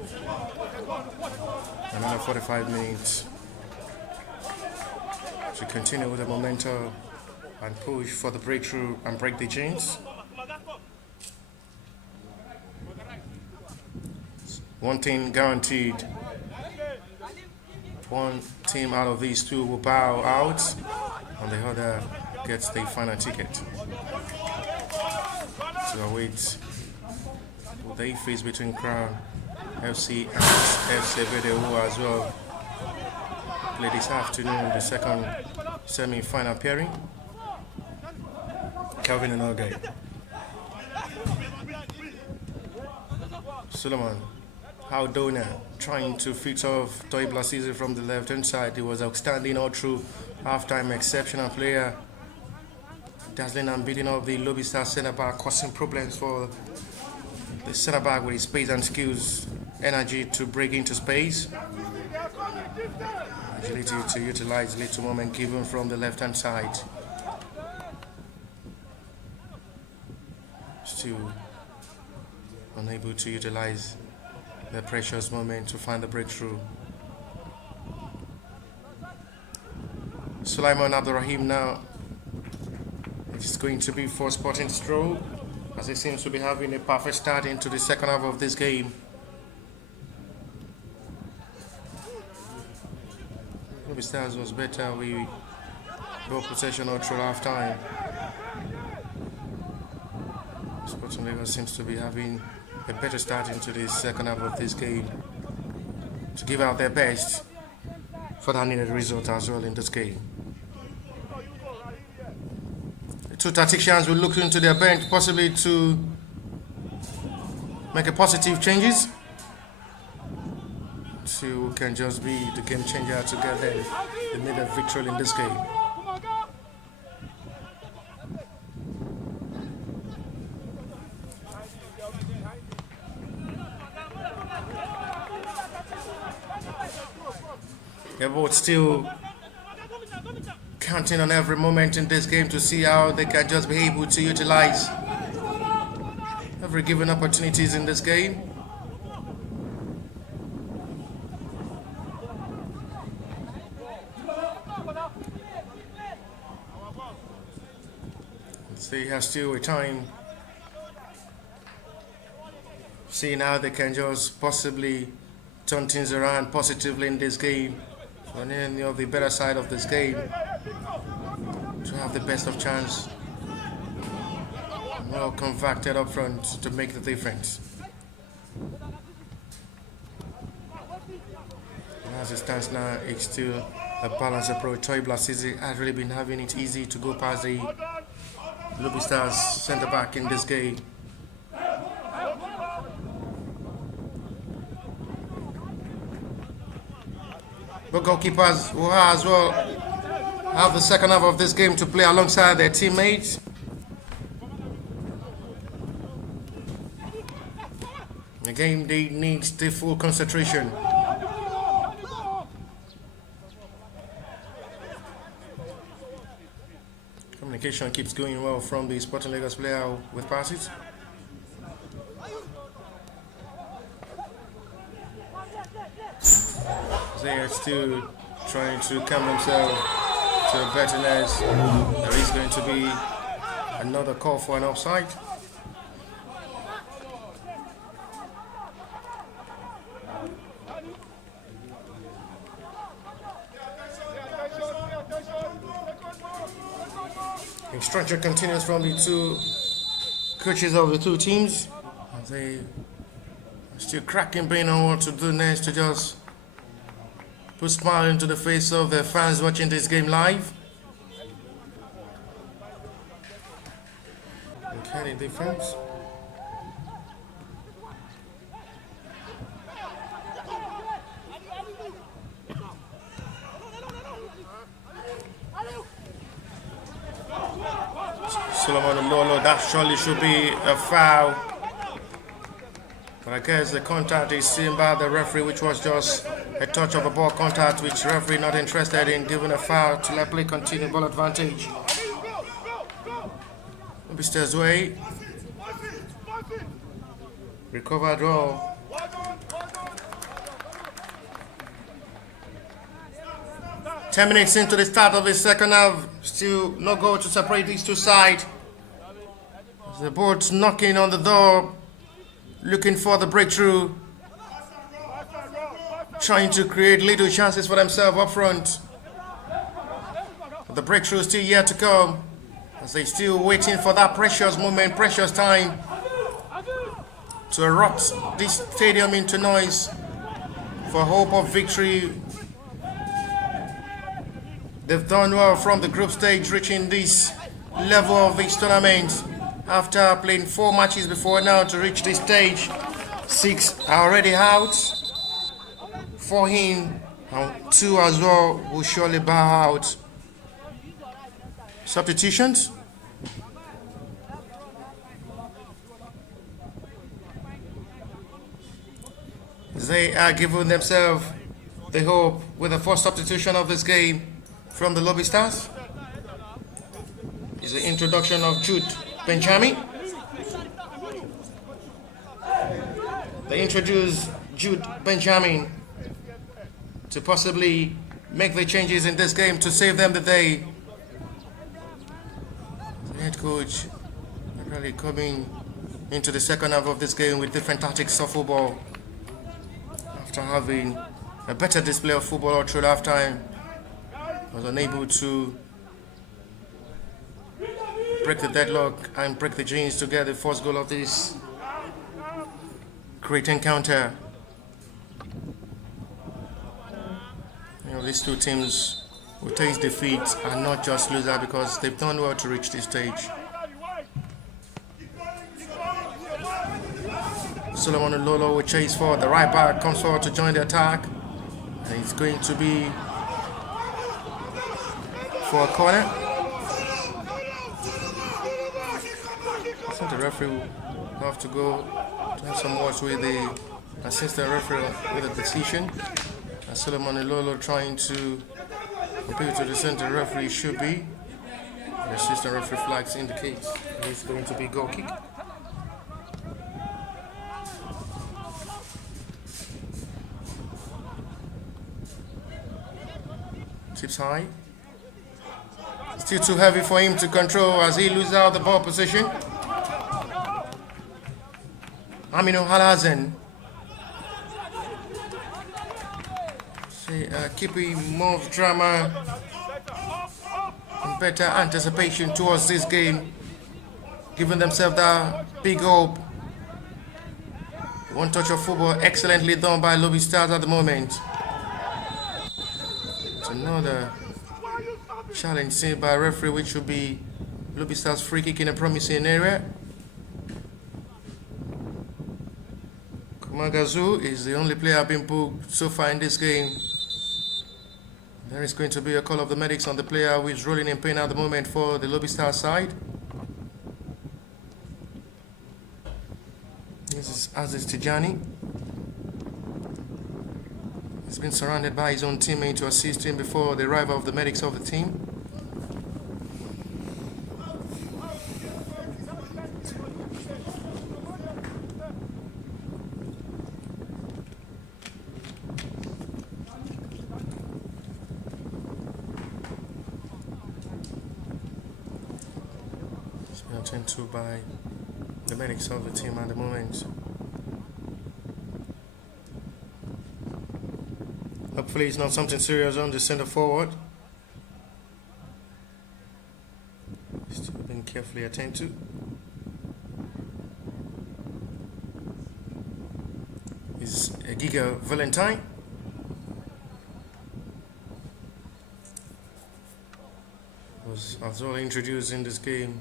Another 45 minutes to continue with the momentum and push for the breakthrough and break the chains. One team guaranteed. One team out of these two will bow out, and the other gets the final ticket. So await the face between Crown FC and FC Video as well. Play this afternoon, the second semi-final pairing. Calvin and Olgay. Suleiman Aldona trying to fit off Toy Blasizi from the left-hand side. He was outstanding all through half-time, exceptional player. Dazzling and beating up the Lobi Star centre-back, causing problems for the centre-back with his pace and skills, energy to break into space. Agility to utilize little moment given from the left-hand side. Still unable to utilize the precious moment to find the breakthrough. Sulaiman Abdurrahim now. It's going to be for Sporting Stroll, as he seems to be having a perfect start into the second half of this game. Lobi Stars was better with ball possession all through half time. Sporting Lagos seems to be having a better start into the second half of this game to give out their best for that needed result as well in this game. The two tacticians will look into their bench possibly to make a positive changes. See who can just be the game changer to get them the needed victory in this game. They're both still counting on every moment in this game to see how they can just be able to utilize every given opportunities in this game. They have still a time, seeing how they can just possibly turn things around positively in this game, on any of the better side of this game, to have the best of chance, well converted up front to make the difference. And as it stands now, it's still a balanced approach. Toy Blasizi has really been having it easy to go past the Lobi Stars centre back in this game. But goalkeepers will as well have the second half of this game to play alongside their teammates. Again, they need the full concentration. Communication keeps going well from the Sporting Lagos player with passes. They are still trying to calm themselves to veterans. There is going to be another call for an offside. Instruction continues from the two coaches of the two teams. They are still cracking brain on what to do next to just put a smile into the face of the fans watching this game live. Okay, defense. Solomon Lolo, that surely should be a foul. But I guess the contact is seen by the referee, which was just a touch of a ball contact, which referee not interested in giving a foul to let play continue, ball advantage. Lobi Stars way. Recover draw. Ten minutes into the start of the second half, still no goal to separate these two sides. The both knocking on the door, looking for the breakthrough, trying to create little chances for themselves up front. But the breakthrough is still yet to come, as they still waiting for that precious moment, precious time to erupt this stadium into noise for hope of victory. They've done well from the group stage, reaching this level of this tournament after playing 4 matches before now to reach this stage. 6 are already out for him, and 2 as well will surely bow out. Substitutions. They are giving themselves the hope with the first substitution of this game from the Lobi Stars. Is the introduction of Jude Benjamin. They introduce Jude Benjamin to possibly make the changes in this game to save them the day. The head coach really coming into the second half of this game with different tactics of football after having a better display of football all through halftime. Was unable to break the deadlock and break the chains to get the first goal of this great encounter. You know, these two teams who taste defeat are not just losers because they've done well to reach this stage. Solomon Lolo will chase forward. The right back comes forward to join the attack. And it's going to be for a corner. I think the referee will have to go to have some words with the assistant referee with a decision. And Solomon Lolo trying to appeal to the center referee should be. The assistant referee flags indicates it's going to be goal kick. Tips high. Still too heavy for him to control as he loses out the ball position. Aminu Halazen. Keeping more of drama and better anticipation towards this game, giving themselves that big hope. One touch of football excellently done by Lobi Stars at the moment. It's another challenge seen by a referee, which will be Lobi Stars free kick in a promising area. Kumagazu is the only player being booked so far in this game. There is going to be a call of the medics on the player who is rolling in pain at the moment for the Lobi Stars side. This is Aziz Tijani. He's been surrounded by his own teammate to assist him before the arrival of the medics of the team. It's been attended to by the medics of the team at the moment. Hopefully it's not something serious on the center forward. Still being carefully attended to. Is Giga Valentine. Was as well introduced in this game.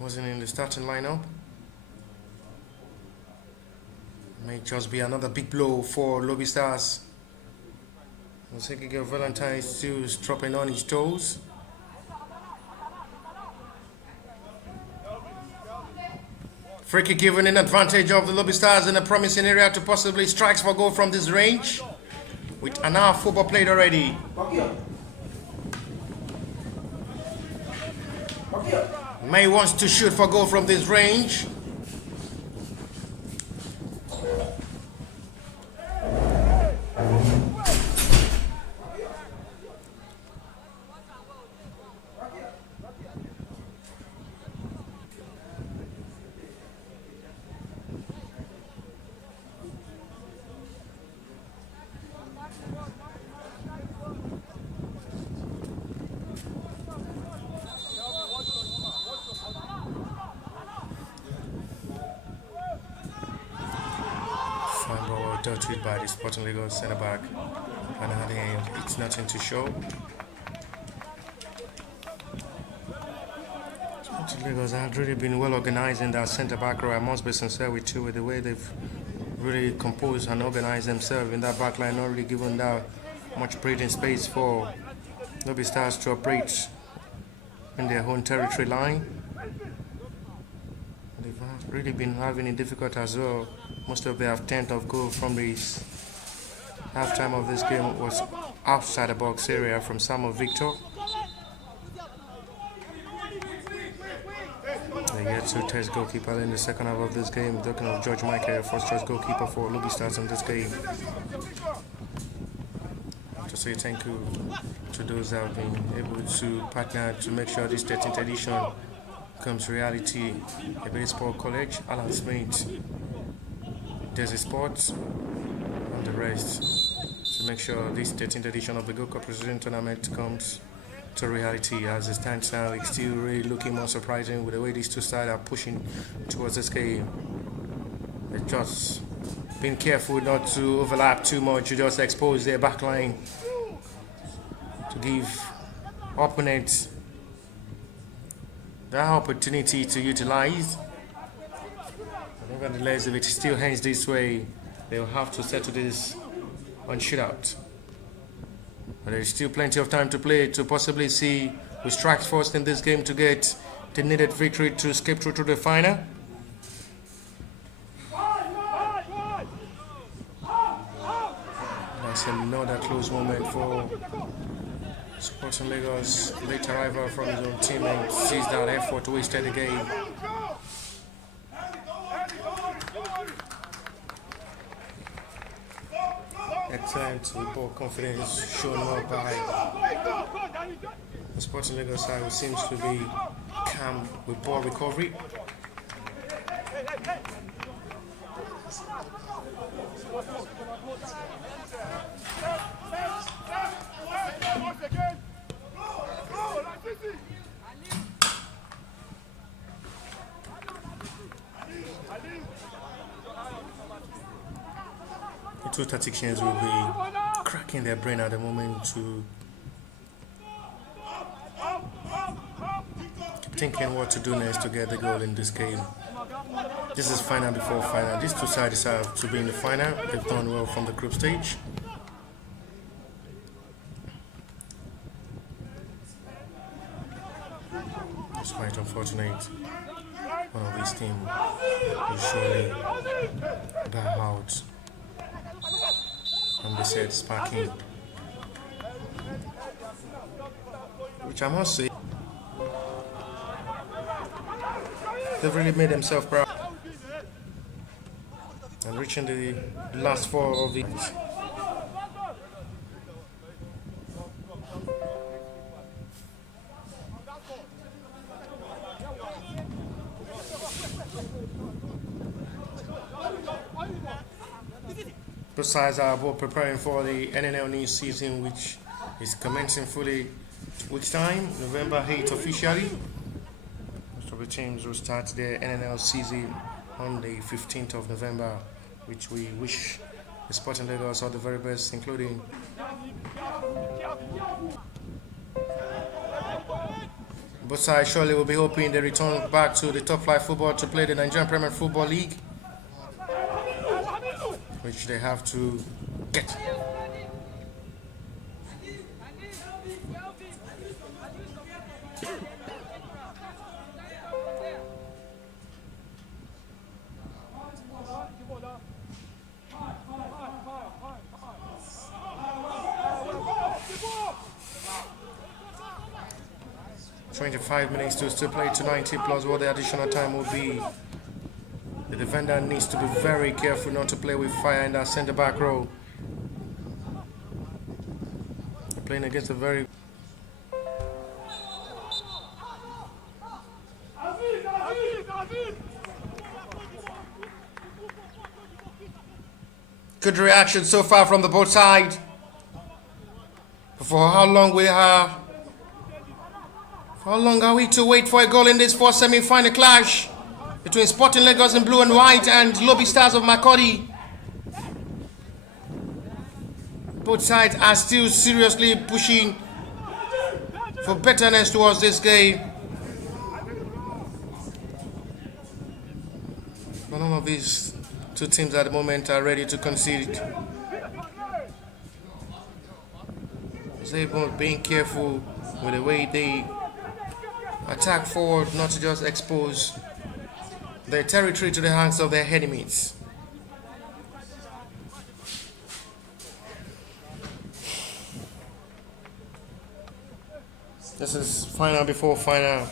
Wasn't in the starting lineup. May just be another big blow for Lobi Stars. Giga Valentine still dropping on his toes. Free kick given in advantage of the Lobi Stars in a promising area to possibly strikes for goal from this range. With an hour football played already. May wants to shoot for goal from this range. Dealt with by the Sporting Lagos centre back, and at the end, it's nothing to show. Sporting Lagos have really been well organized in their centre back row. I must be sincere with you with the way they've really compose and organize themselves in that back line, not really giving that much breathing space for Lobi Stars to operate in their own territory line. They've really been having it difficult as well. Most of their 10th of goal from this halftime of this game was outside the box area from Samuel Victor. They get to test goalkeeper in the second half of this game. Talking of George Michael, first choice goalkeeper for Lobi Stars in this game. To say thank you to those that have been able to partner to make sure this 13th edition becomes reality. Ebele Sport College, Alan Smith, Desi Sports, and the rest to make sure this 13th edition of the Gold Cup Precision Tournament comes to reality. As it stands now, it's still really looking more surprising with the way these two sides are pushing towards this game. They've just been careful not to overlap too much, to just expose their backline to give opponents that opportunity to utilize. Nevertheless, if it still hangs this way, they'll have to settle this on shootout. But there's still plenty of time to play to possibly see who strikes first in this game to get the needed victory to escape through to the final. That's another close moment for Sporting Lagos. Late arrival from his own teammate sees that effort wasted again. Excellent with ball confidence shown up by the Sporting Lagos side, who seems to be calm with ball recovery. The two tacticians will be cracking their brain at the moment to keep thinking what to do next to get the goal in this game. This is final before final. These two sides have to be in the final. They've done well from the group stage. It's quite unfortunate. One of these teams will surely bow out from the set sparking, which I must say, they've really made themselves proud and reaching the last four of the both sides are both preparing for the NNL new season, which is commencing fully week's time, November 8th officially. Most of the teams will start their NNL season on the 15th of November, which we wish the Sporting Lagos all the very best, including both sides surely will be hoping they return back to the top flight football to play the Nigerian Premier Football League, which they have to get. "25 minutes to still play to 90 plus what the additional time will be. The defender needs to be very careful not to play with fire in that centre back row. They're playing against a very good reaction so far from the both sides. For how long are we to wait for a goal in this fourth semi-final clash between Sporting Lagos in blue and white and Lobi Stars of Makodi? Both sides are still seriously pushing for betterness towards this game. None of these Two teams at the moment are ready to concede. They're both being careful with the way they attack forward, not to just expose their territory to the hands of their enemies. This is final before final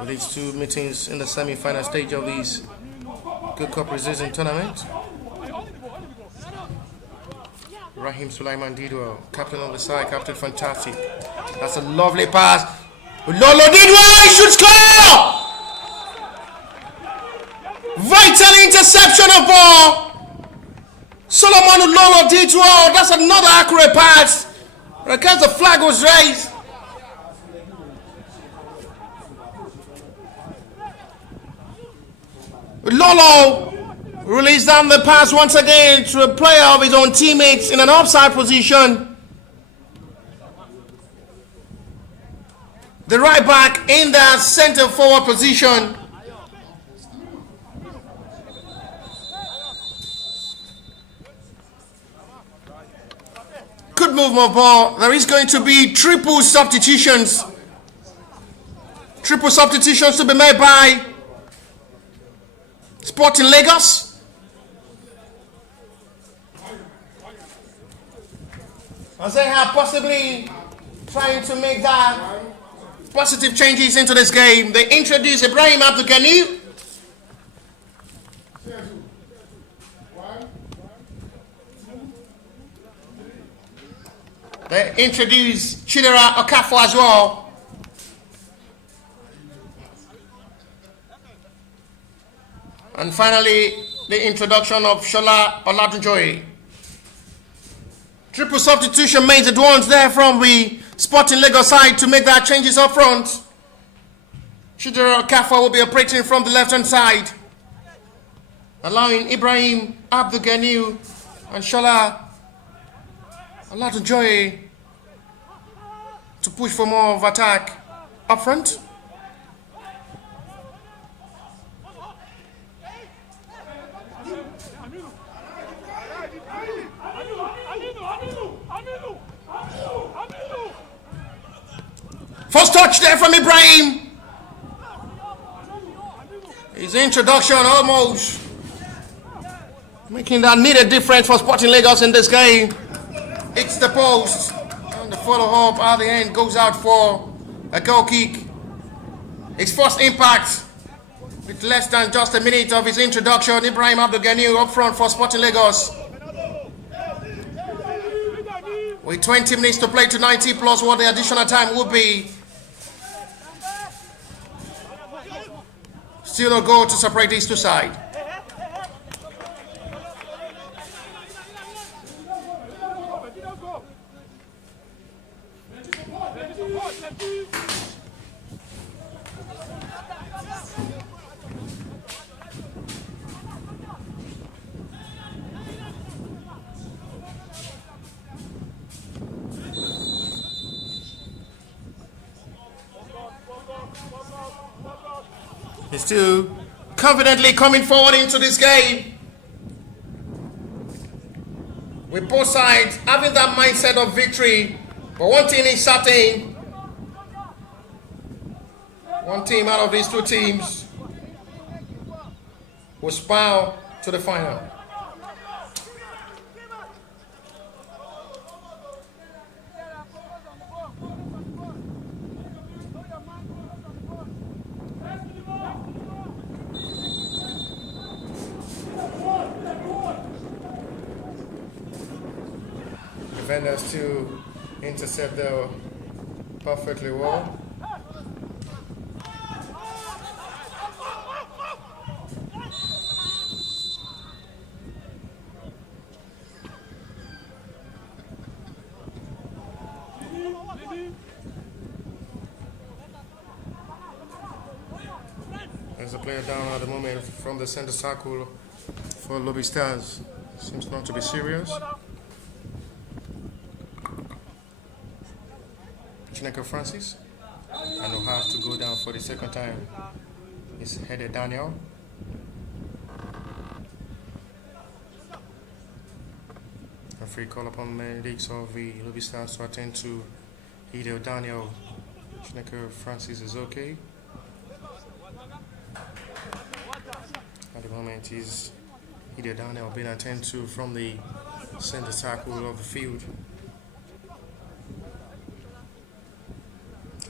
with these two meetings in the semi-final stage of these Good Cup preseason tournament. Raheem Sulaiman Didwell, captain on the side, captain fantastic. That's a lovely pass. Lolo Didwell, he should score! Vital interception of ball. Solomon Lolo Didwell, that's another accurate pass. Because the flag was raised. Lolo released down the pass once again to a player of his own teammates in an offside position. The right back in the center forward position. Good movement of ball. There is going to be triple substitutions. Triple substitutions to be made by Sporting Lagos. As they have possibly trying to make that positive changes into this game, they introduce Ibrahim Abdulgani. They introduce Chidera Okafo as well. And finally, the introduction of Shola Olatunjoye. Triple substitution made the ones there from the Sporting Lagos side to make that changes up front. Chidera Okafo will be operating from the left-hand side, allowing Ibrahim Abdulgani and Shola Olatunjoye to push for more of attack up front. First touch there from Ibrahim. His introduction almost making that needed difference for Sporting Lagos in this game. It's the post. And the follow-up at the end goes out for a goal kick. His first impact with less than just a minute of his introduction. Ibrahim Abdulgani up front for Sporting Lagos. With 20 minutes to play to 90 plus what the additional time would be. Still a goal to separate these two sides. He's still confidently coming forward into this game. With both sides having that mindset of victory. But one thing is certain. One team out of these two teams will spile to the final. Defenders to intercept there perfectly well. There's a player down at the moment from the center circle for Lobi Stars. Seems not to be serious. Chineke Francis, and will have to go down for the second time. It's headed Daniel. Free call upon medics of the Lobi Stars to attend to Hideo Daniel. Schneider Francis is okay. At the moment, is Hideo Daniel being attended to from the center circle of the field.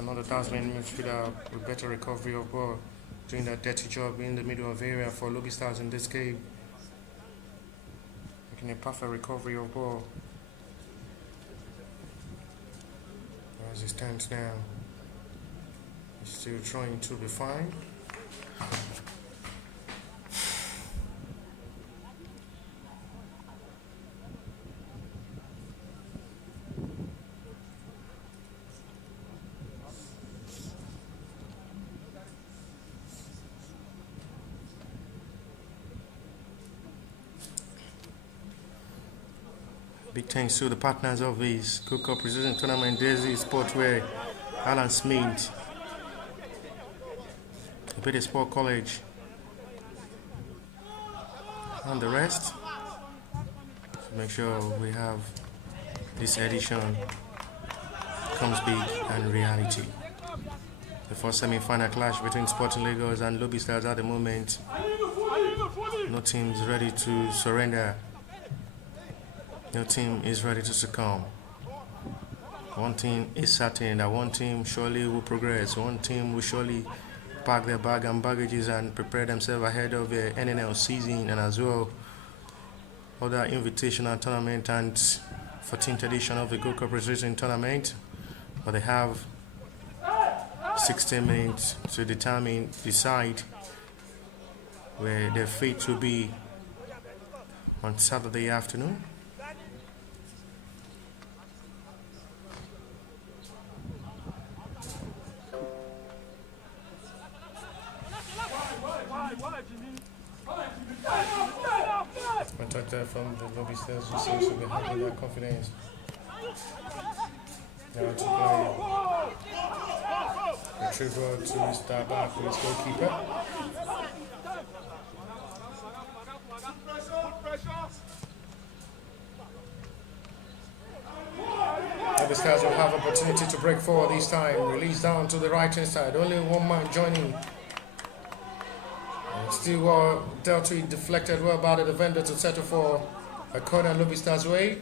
Another Tasman midfielder with better recovery of ball, doing that dirty job in the middle of area for Lobi Stars in this game. Making a perfect recovery of ball. As it stands now, he's still trying to be fine. Big thanks to the partners of this Gold Cup Precision Tournament, Daisy Sportswear, Alan Smith, Obede Sport College, and the rest. So make sure we have this edition comes big and reality. The first semi-final clash between Sporting Lagos and Lobi Stars at the moment. No team is ready to surrender. No team is ready to succumb. One team is certain that one team surely will progress. One team will surely pack their bag and baggages and prepare themselves ahead of the NNL season, and as well other invitational tournament and 14th edition of the Gold Cup Precision Tournament. But they have 16 minutes to decide where their fate will be on Saturday afternoon. Contactor from the Lobi Stars who seems to be having that confidence. Now to play retrieval to start back with his goalkeeper. Lobi Stars will have opportunity to break forward this time. Release down to the right hand side. Only one man joining. Still well dealt with, deflected well by the defender to settle for a corner Lobi Stars way.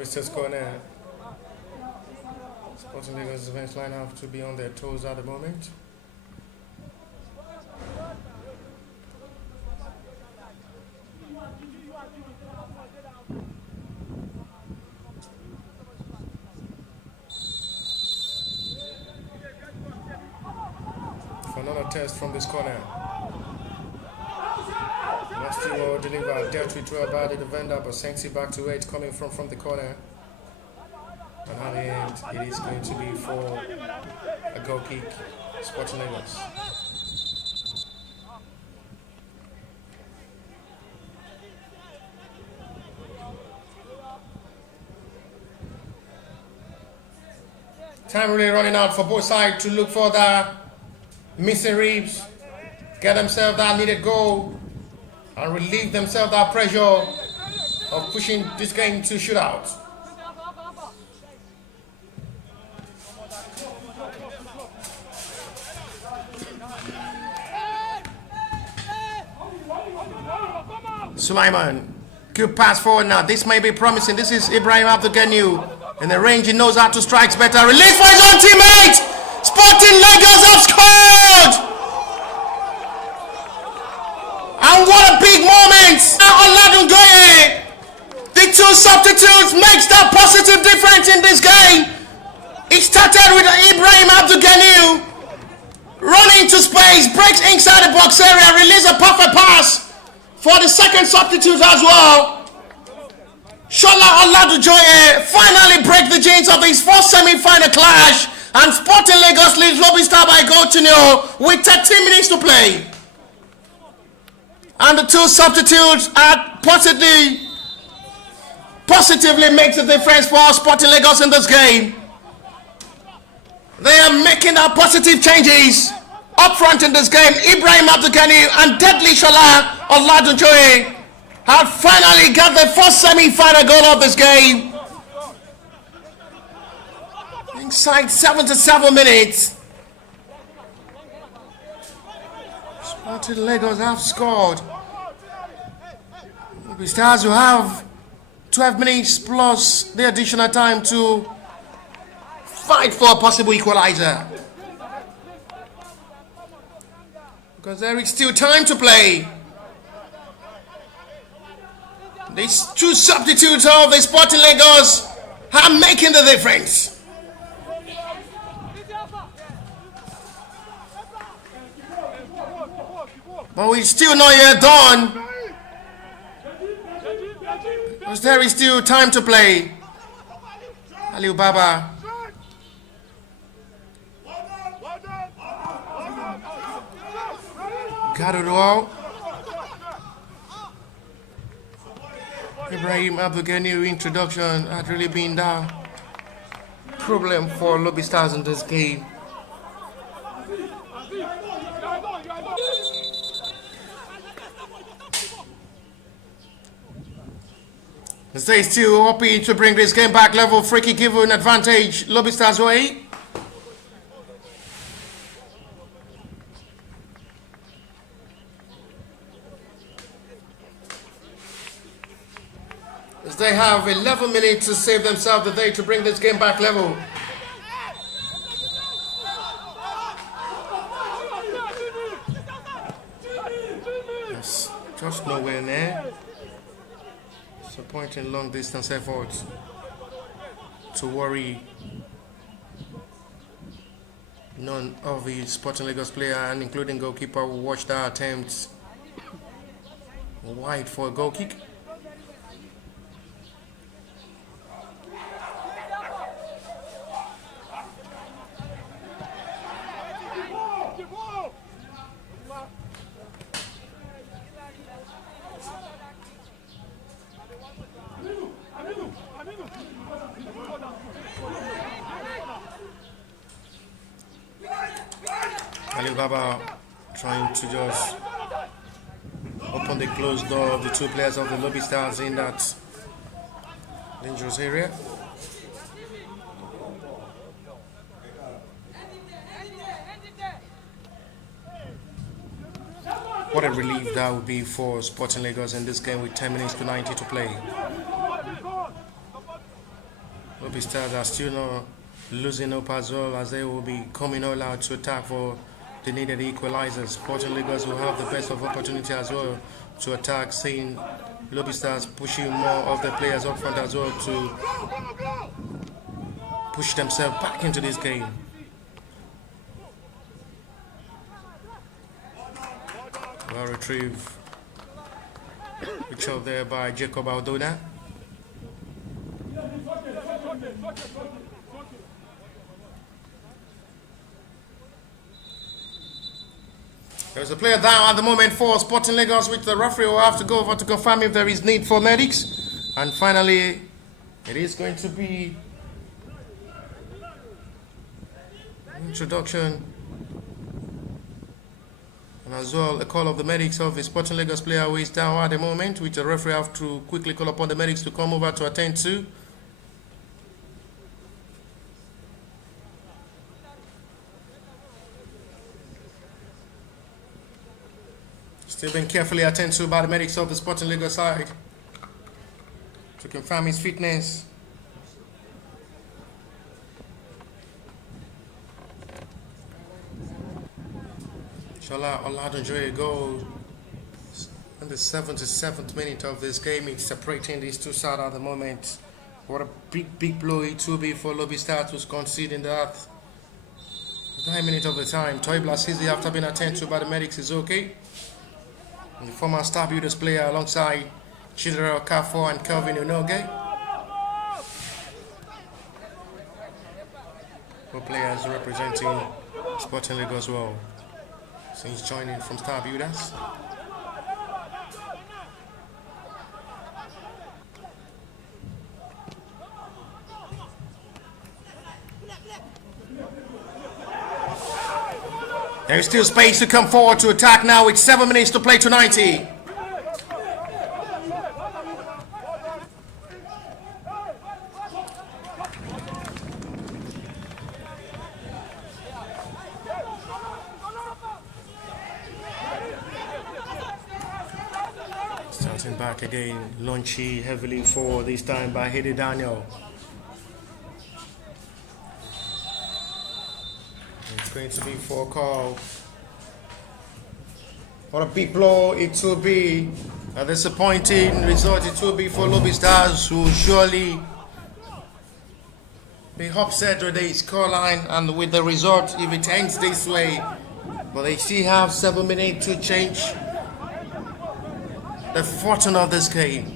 It's just corner. Sporting Lagos defense line have to be on their toes at the moment. For another test from this corner. Still well delivered, dealt with well by the defender, but sends it back to where it's coming from the corner. And at the end, it is going to be for a goal kick, Sporting Lagos. Time really running out for both sides to look for the missing ribs, get themselves that needed goal, and relieve themselves that pressure of pushing this game to shootout. Sulaiman, good pass forward now. This may be promising. This is Ibrahim Abdulganiu. In the range, he knows how to strike better. Release for his own teammate! Sporting Lagos have scored! And what a big moment! Oladungoye, the two substitutes, makes that positive difference in this game. It started with Ibrahim Abdulganiu running into space, breaks inside the box area, release a perfect pass for the second substitute as well. Shola Oladujoye finally break the chains of his first semi-final clash, and Sporting Lagos leads Lobi Star by goal to nil with 13 minutes to play. And the two substitutes are positively makes a difference for Sporting Lagos in this game. They are making their positive changes up front in this game. Ibrahim Abdulkani and Deadly Shola Oladujoye have finally got the first semi-final goal of this game. Inside 77 minutes, Sporting Lagos have scored. The Stars will have 12 minutes plus the additional time to fight for a possible equalizer, because there is still time to play. These two substitutes of the Sporting Lagos are making the difference. But we're still not yet done, because there is still time to play. Aliu Baba. Got it all. Ibrahim Abdulgani's introduction had really been the problem for Lobi Stars in this game. They still hoping to bring this game back level. Free kick give an advantage Lobi Stars way. As they have 11 minutes to save themselves the day to bring this game back level. Yes, just nowhere near. Disappointing long distance efforts to worry none of the Sporting Lagos player, and including goalkeeper, who watched their attempts wide for a goal kick. Alibaba trying to just open the closed door of the two players of the Lobi Stars in that dangerous area. What a relief that would be for Sporting Lagos in this game with 10 minutes to 90 to play. Lobi Stars are still not losing up as well, as they will be coming all out to attack for the needed equalizers. Sporting Lagos will have the best of opportunity as well to attack, seeing Lobi Stars pushing more of the players up front as well to push themselves back into this game. Well retrieved. Which out there by Jacob Aldona. There's a player down at the moment for Sporting Lagos, which the referee will have to go over to confirm if there is need for medics. And finally, it is going to be introduction and as well a call of the medics of the Sporting Lagos player who is down at the moment, which the referee have to quickly call upon the medics to come over to attend to. Still being carefully attended to by the medics of the Sporting Lagos side to confirm his fitness. Shola Oladujoye goal in the 77th minute of this game. It's separating these two sides at the moment. What a big blow it will be for Lobi Stars to concede in that 9 minutes of the time. Toy Blasizi, after being attended to by the medics, is okay. And the former Star Builders player alongside Chidera Okafor and Kelvin Unoge. for players representing Sporting Lagos well since joining from Star Builders. There is still space to come forward to attack now with 7 minutes to play to 90. Starting back again, Launchy heavily forward, this time by Hedy Daniel. It's going to be for a call. What a big blow it will be. A disappointing result it will be for Lobi Stars, who surely be upset with the scoreline and with the result if it ends this way. But they still have 7 minutes to change the fortune of this game.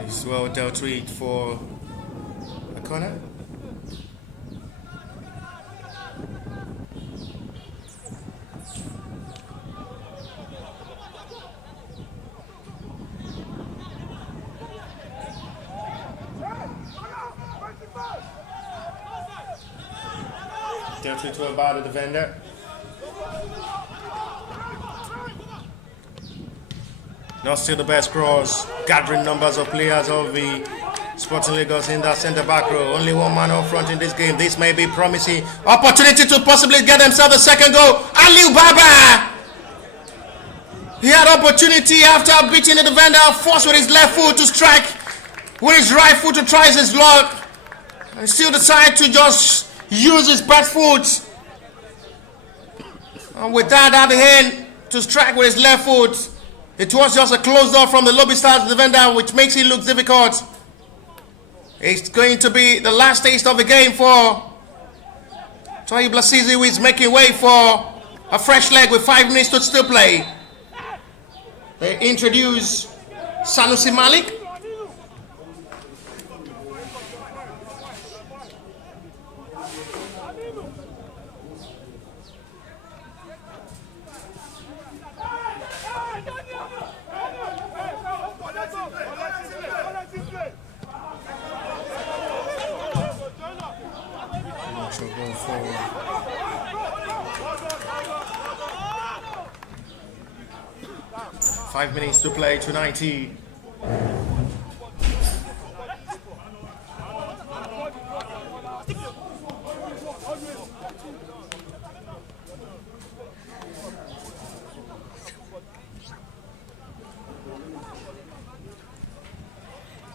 It's well dealt with for a corner. Dealt with well by the defender. Not still the best cross, gathering numbers of players of the Sporting Lagos in that centre back row. Only one man up front in this game. This may be promising opportunity to possibly get themselves a second goal. Aliu Baba! He had opportunity after beating the defender, forced with his left foot to strike, with his right foot to try his luck, and still decided to just use his best foot. And with that at the hand to strike with his left foot. It was just a closed door from the Lobi Stars defender, which makes it look difficult. It's going to be the last taste of the game for Toyi Blasizi, who is making way for a fresh leg with 5 minutes to still play. They introduce Sanusi Malik. Going forward. Five minutes to play to 90.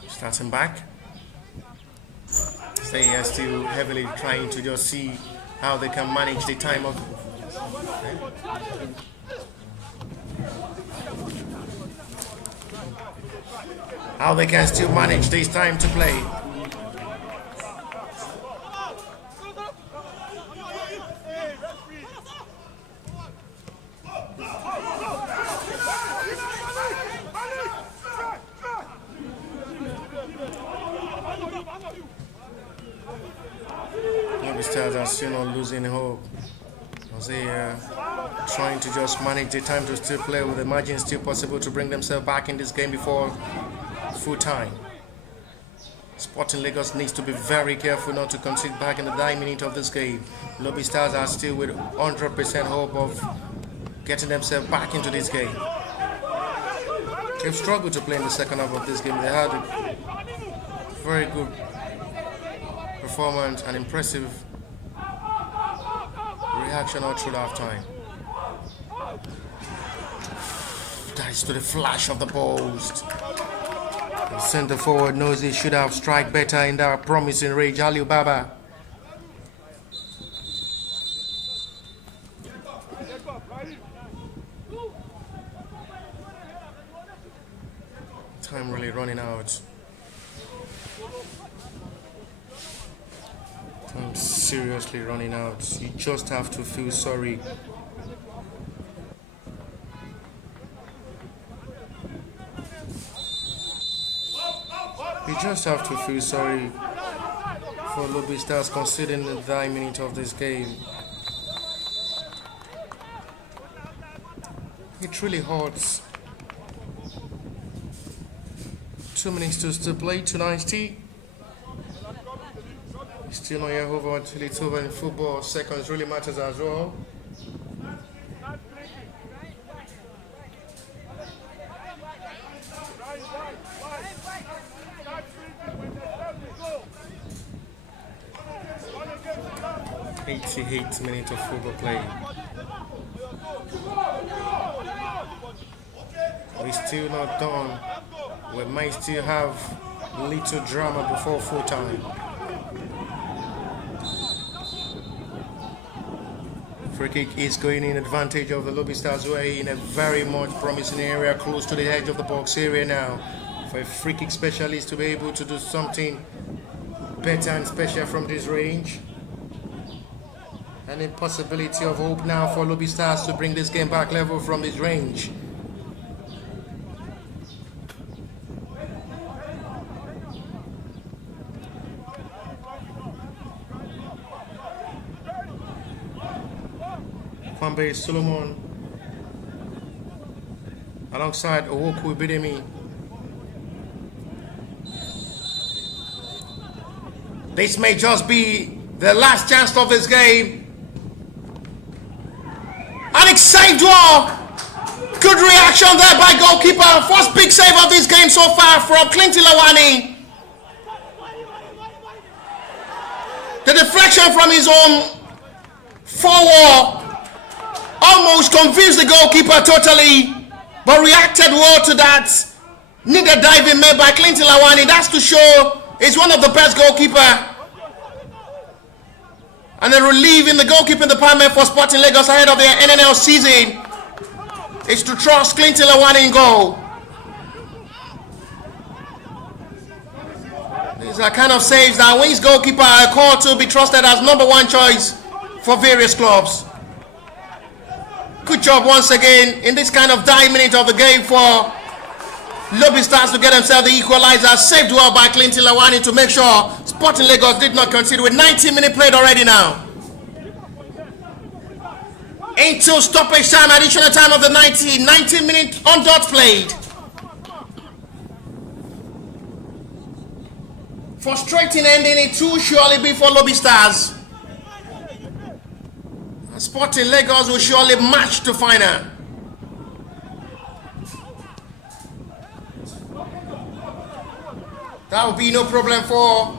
Starting back. They are still heavily trying to just see how they can manage the time of. How they can still manage this time to play. Lobi Stars are still not losing hope. As they are trying to just manage the time to still play with the margin still possible to bring themselves back in this game before full time. Sporting Lagos needs to be very careful not to concede back in the 9 minutes of this game. Lobi Stars are still with 100% hope of getting themselves back into this game. They've struggled to play in the second half of this game. They had a very good performance and impressive reaction all through half-time. That is to the flash of the post. The centre forward knows he should have struck better in that promising range. Aliu Baba. Time really running out. seriously running out. You just have to feel sorry. You just have to feel sorry for Lobi Stars conceding the 9 minutes of this game. It really hurts. 2 minutes to still play, 290. Still not yet over until it's over in football. Seconds really matters as well. '88 minutes of football play. We're still not done. We might still have little drama before full time. Free kick is going in advantage of the Lobi Stars, who are in a very much promising area close to the edge of the box area now. For a free kick specialist to be able to do something better and special from this range. Any possibility of hope now for Lobi Stars to bring this game back level from this range. Kwambe Solomon alongside Owoku Bidemi. This may just be the last chance of this game. And it's saved well. Good reaction there by goalkeeper. First big save of this game so far from Clinton Lawani. The deflection from his own forward almost confused the goalkeeper totally, but reacted well to that. Needed diving made by Clinton Lawani. That's to show he's one of the best goalkeeper. And the relief in the goalkeeping department for Sporting Lagos ahead of their NNL season is to trust Clinton Lawani in goal. These are kind of saves that wins goalkeeper are called to be trusted as #1 choice for various clubs. Good job once again in this kind of dying minute of the game for Lobi Stars to get themselves the equalizer. Saved well by Clinton Lawani to make sure Sporting Lagos did not concede with 90 minutes played already now. Into stoppage time, additional time of the 90 minutes on dot played. Frustrating ending, it too surely be for Lobi Stars. Sporting Lagos will surely match to final. That will be no problem for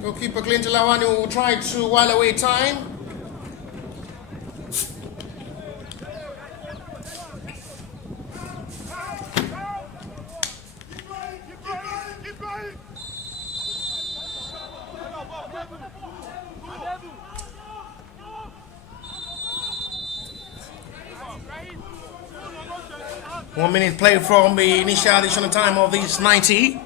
goalkeeper Clinton Lawani, who will try to while away time. One minute play from the initial additional time of these 90.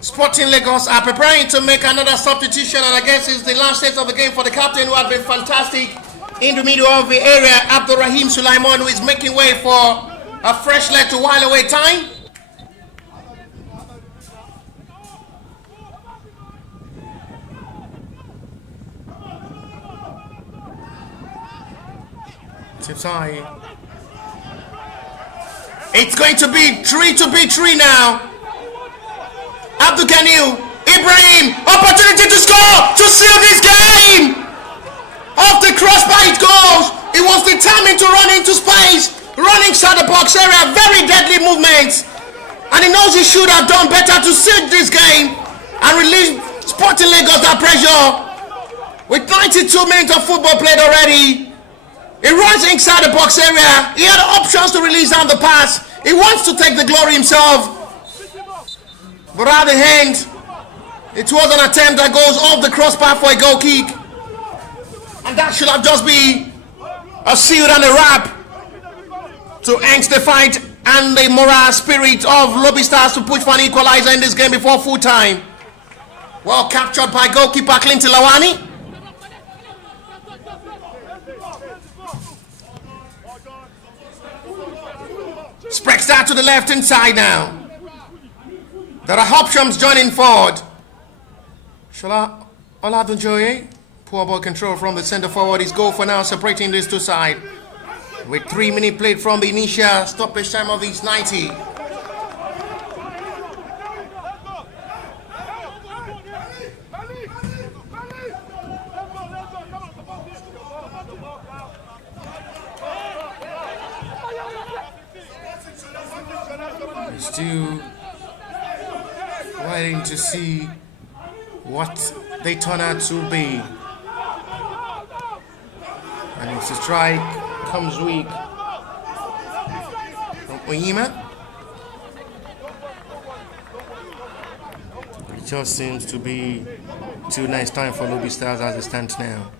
Sporting Lagos are preparing to make another substitution, and I guess it's the last set of the game for the captain, who had been fantastic in the middle of the area. Abdurrahim Sulaiman, who is making way for a fresh leg to while away time. It's going to be 3 now. Abdul Ganil, Ibrahim, opportunity to score, to seal this game. Off the crossbar it goes. He was determined to run into space, running inside the box area, very deadly movement. And he knows he should have done better to seal this game and relieve Sporting Lagos that pressure. With 92 minutes of football played already, he runs inside the box area. He had options to release down the pass. He wants to take the glory himself. But at the end, it was an attempt that goes off the crossbar for a goal kick. And that should have just been a seal and a wrap to end the fight and the moral spirit of Lobi Stars to push for an equalizer in this game before full time. Well captured by goalkeeper Clinton Lawani. Spreads that to the left hand side now. There are options joining forward. Shola Oladunjoye. Poor ball control from the centre forward. His goal for now separating these two sides. With 3 minutes played from the initial stoppage time of these 90. We're still waiting to see what they turn out to be. And it's a strike comes weak from Oyima. It just seems to be too nice time for Lobi Stars as it stands now.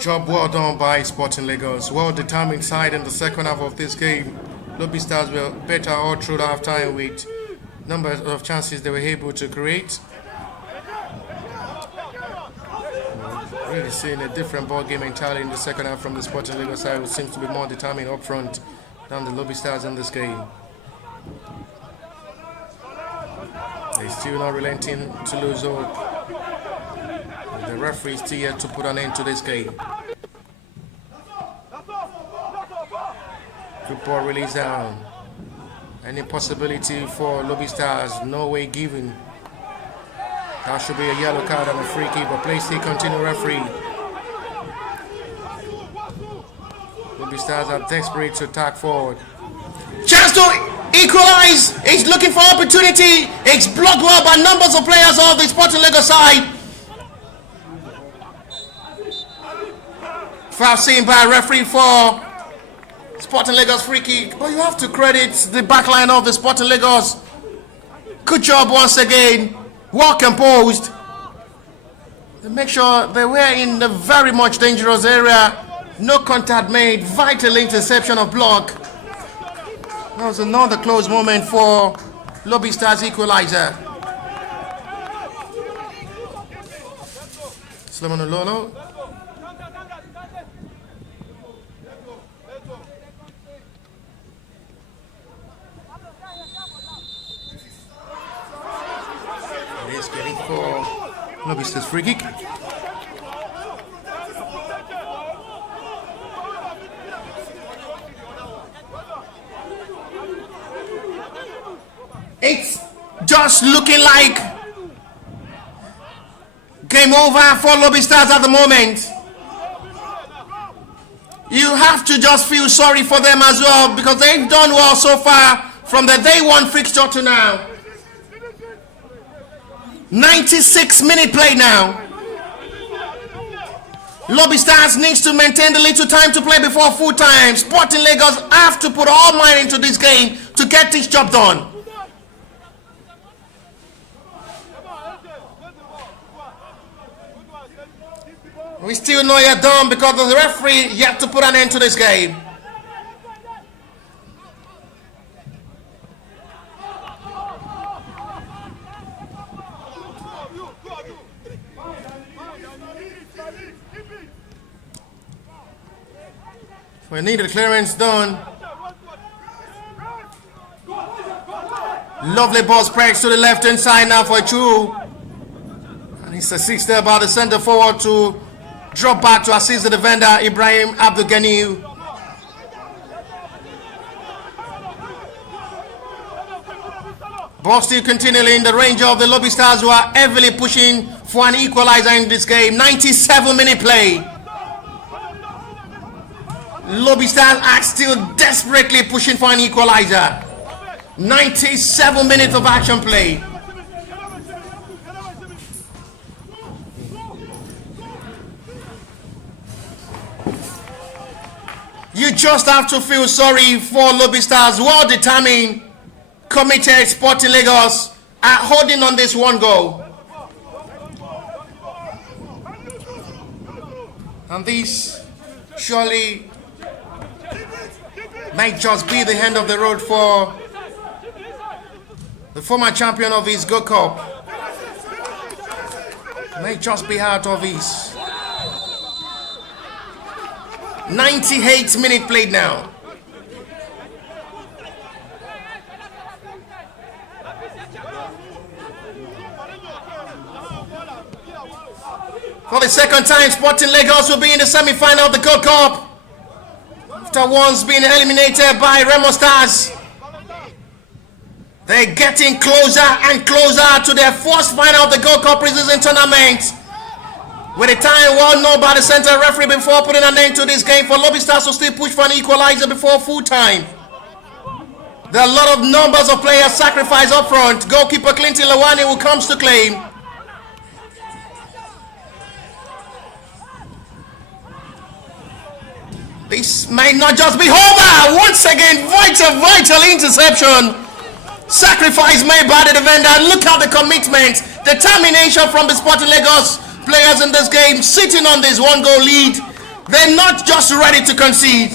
Job well done by Sporting Lagos. Well determined side in the second half of this game. Lobi Stars were better all through the half time with numbers of chances they were able to create. Really seeing a different ball game entirely in the second half from the Sporting Lagos side, who seems to be more determined up front than the Lobi Stars in this game. They're still not relenting to lose hope. The referee is still yet to put an end to this game. Good ball release down. Any possibility for Lobi Stars? No way given. That should be a yellow card and a free kick, but play still continue, referee. Lobi Stars are desperate to attack forward. Chance to equalize. He's looking for opportunity. It's blocked well by numbers of players of the Sporting Lagos side. Foul seen by a referee for Sporting Lagos free kick. But you have to credit the backline of the Sporting Lagos. Good job once again. Well composed. They make sure they were in the very much dangerous area. No contact made. Vital interception of block. That was another close moment for Lobi Stars equalizer. Solomon Ololo. He's getting for Lobi Stars free kick. It's just looking like game over for Lobi Stars at the moment. You have to just feel sorry for them as well, because they've done well so far from the day one fixture to now. 96-minute play now. Lobi Stars needs to maintain the little time to play before full time. Sporting Lagos have to put all might into this game to get this job done. We still know you're done because of the referee yet to put an end to this game. We need the clearance done. Lovely ball spreads to the left hand side now for Chu. And he's assisted by the center forward to drop back to assist the defender Ibrahim Abdul Ghani. Ball still continually in the range of the Lobi Stars, who are heavily pushing for an equalizer in this game. 97-minute play. Lobi Stars are still desperately pushing for an equalizer. 97 minutes of action play. You just have to feel sorry for Lobi Stars. Well determined, committed Sporting Lagos are holding on this one goal. And this surely Might just be the end of the road for the former champion of his Gold Cup. Might just be out of his 98 minute played now. For the second time, Sporting Lagos will be in the semi-final of the Gold Cup after once being eliminated by Remo Stars. They're getting closer and closer to their first final of the Gold Cup preseason tournament. With the time well known by the center referee before putting an end to this game for Lobi Stars to still push for an equalizer before full time. There are a lot of numbers of players sacrificed up front. Goalkeeper Clinton Lawani who comes to claim. This might not just be over. Once again, vital interception. Sacrifice made by the defender. Look at the commitment, determination from the Sporting Lagos players in this game, sitting on this 1-goal lead. They're not just ready to concede,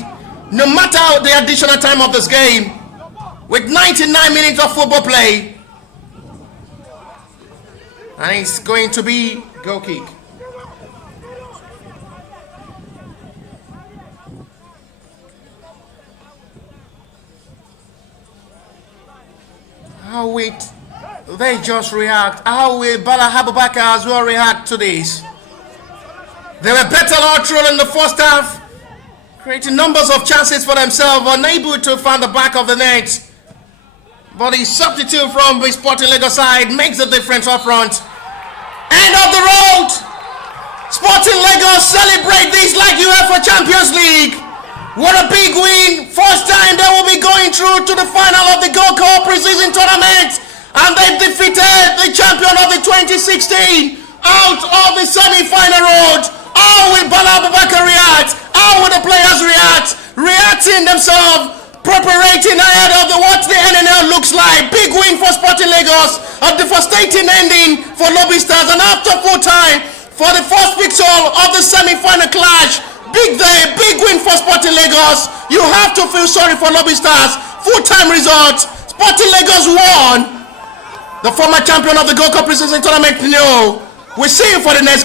no matter the additional time of this game. With 99 minutes of football play, and it's going to be goal kick. How will they just react? How will Bala Abubakar as well react to this? They were better all through in the first half, creating numbers of chances for themselves, unable to find the back of the net. But the substitute from the Sporting Lagos side makes the difference up front. End of the road! Sporting Lagos celebrate this like UEFA Champions League. What a big win! First time they will be going through to the final of the Gold Cup preseason tournament, and they defeated the champion of the 2016 out of the semi-final road. How will Bala Abubakar react? How will the players react? Reacting themselves, preparing ahead of what the NNL looks like. Big win for Sporting Lagos, a devastating ending for Lobi Stars, and after full time for the first picture of the semi-final clash. Big day, big win for Sporting Lagos. You have to feel sorry for Lobi Stars. Full-time result. Sporting Lagos won. The former champion of the Gold Cup preseason tournament. No, we'll see you for the next.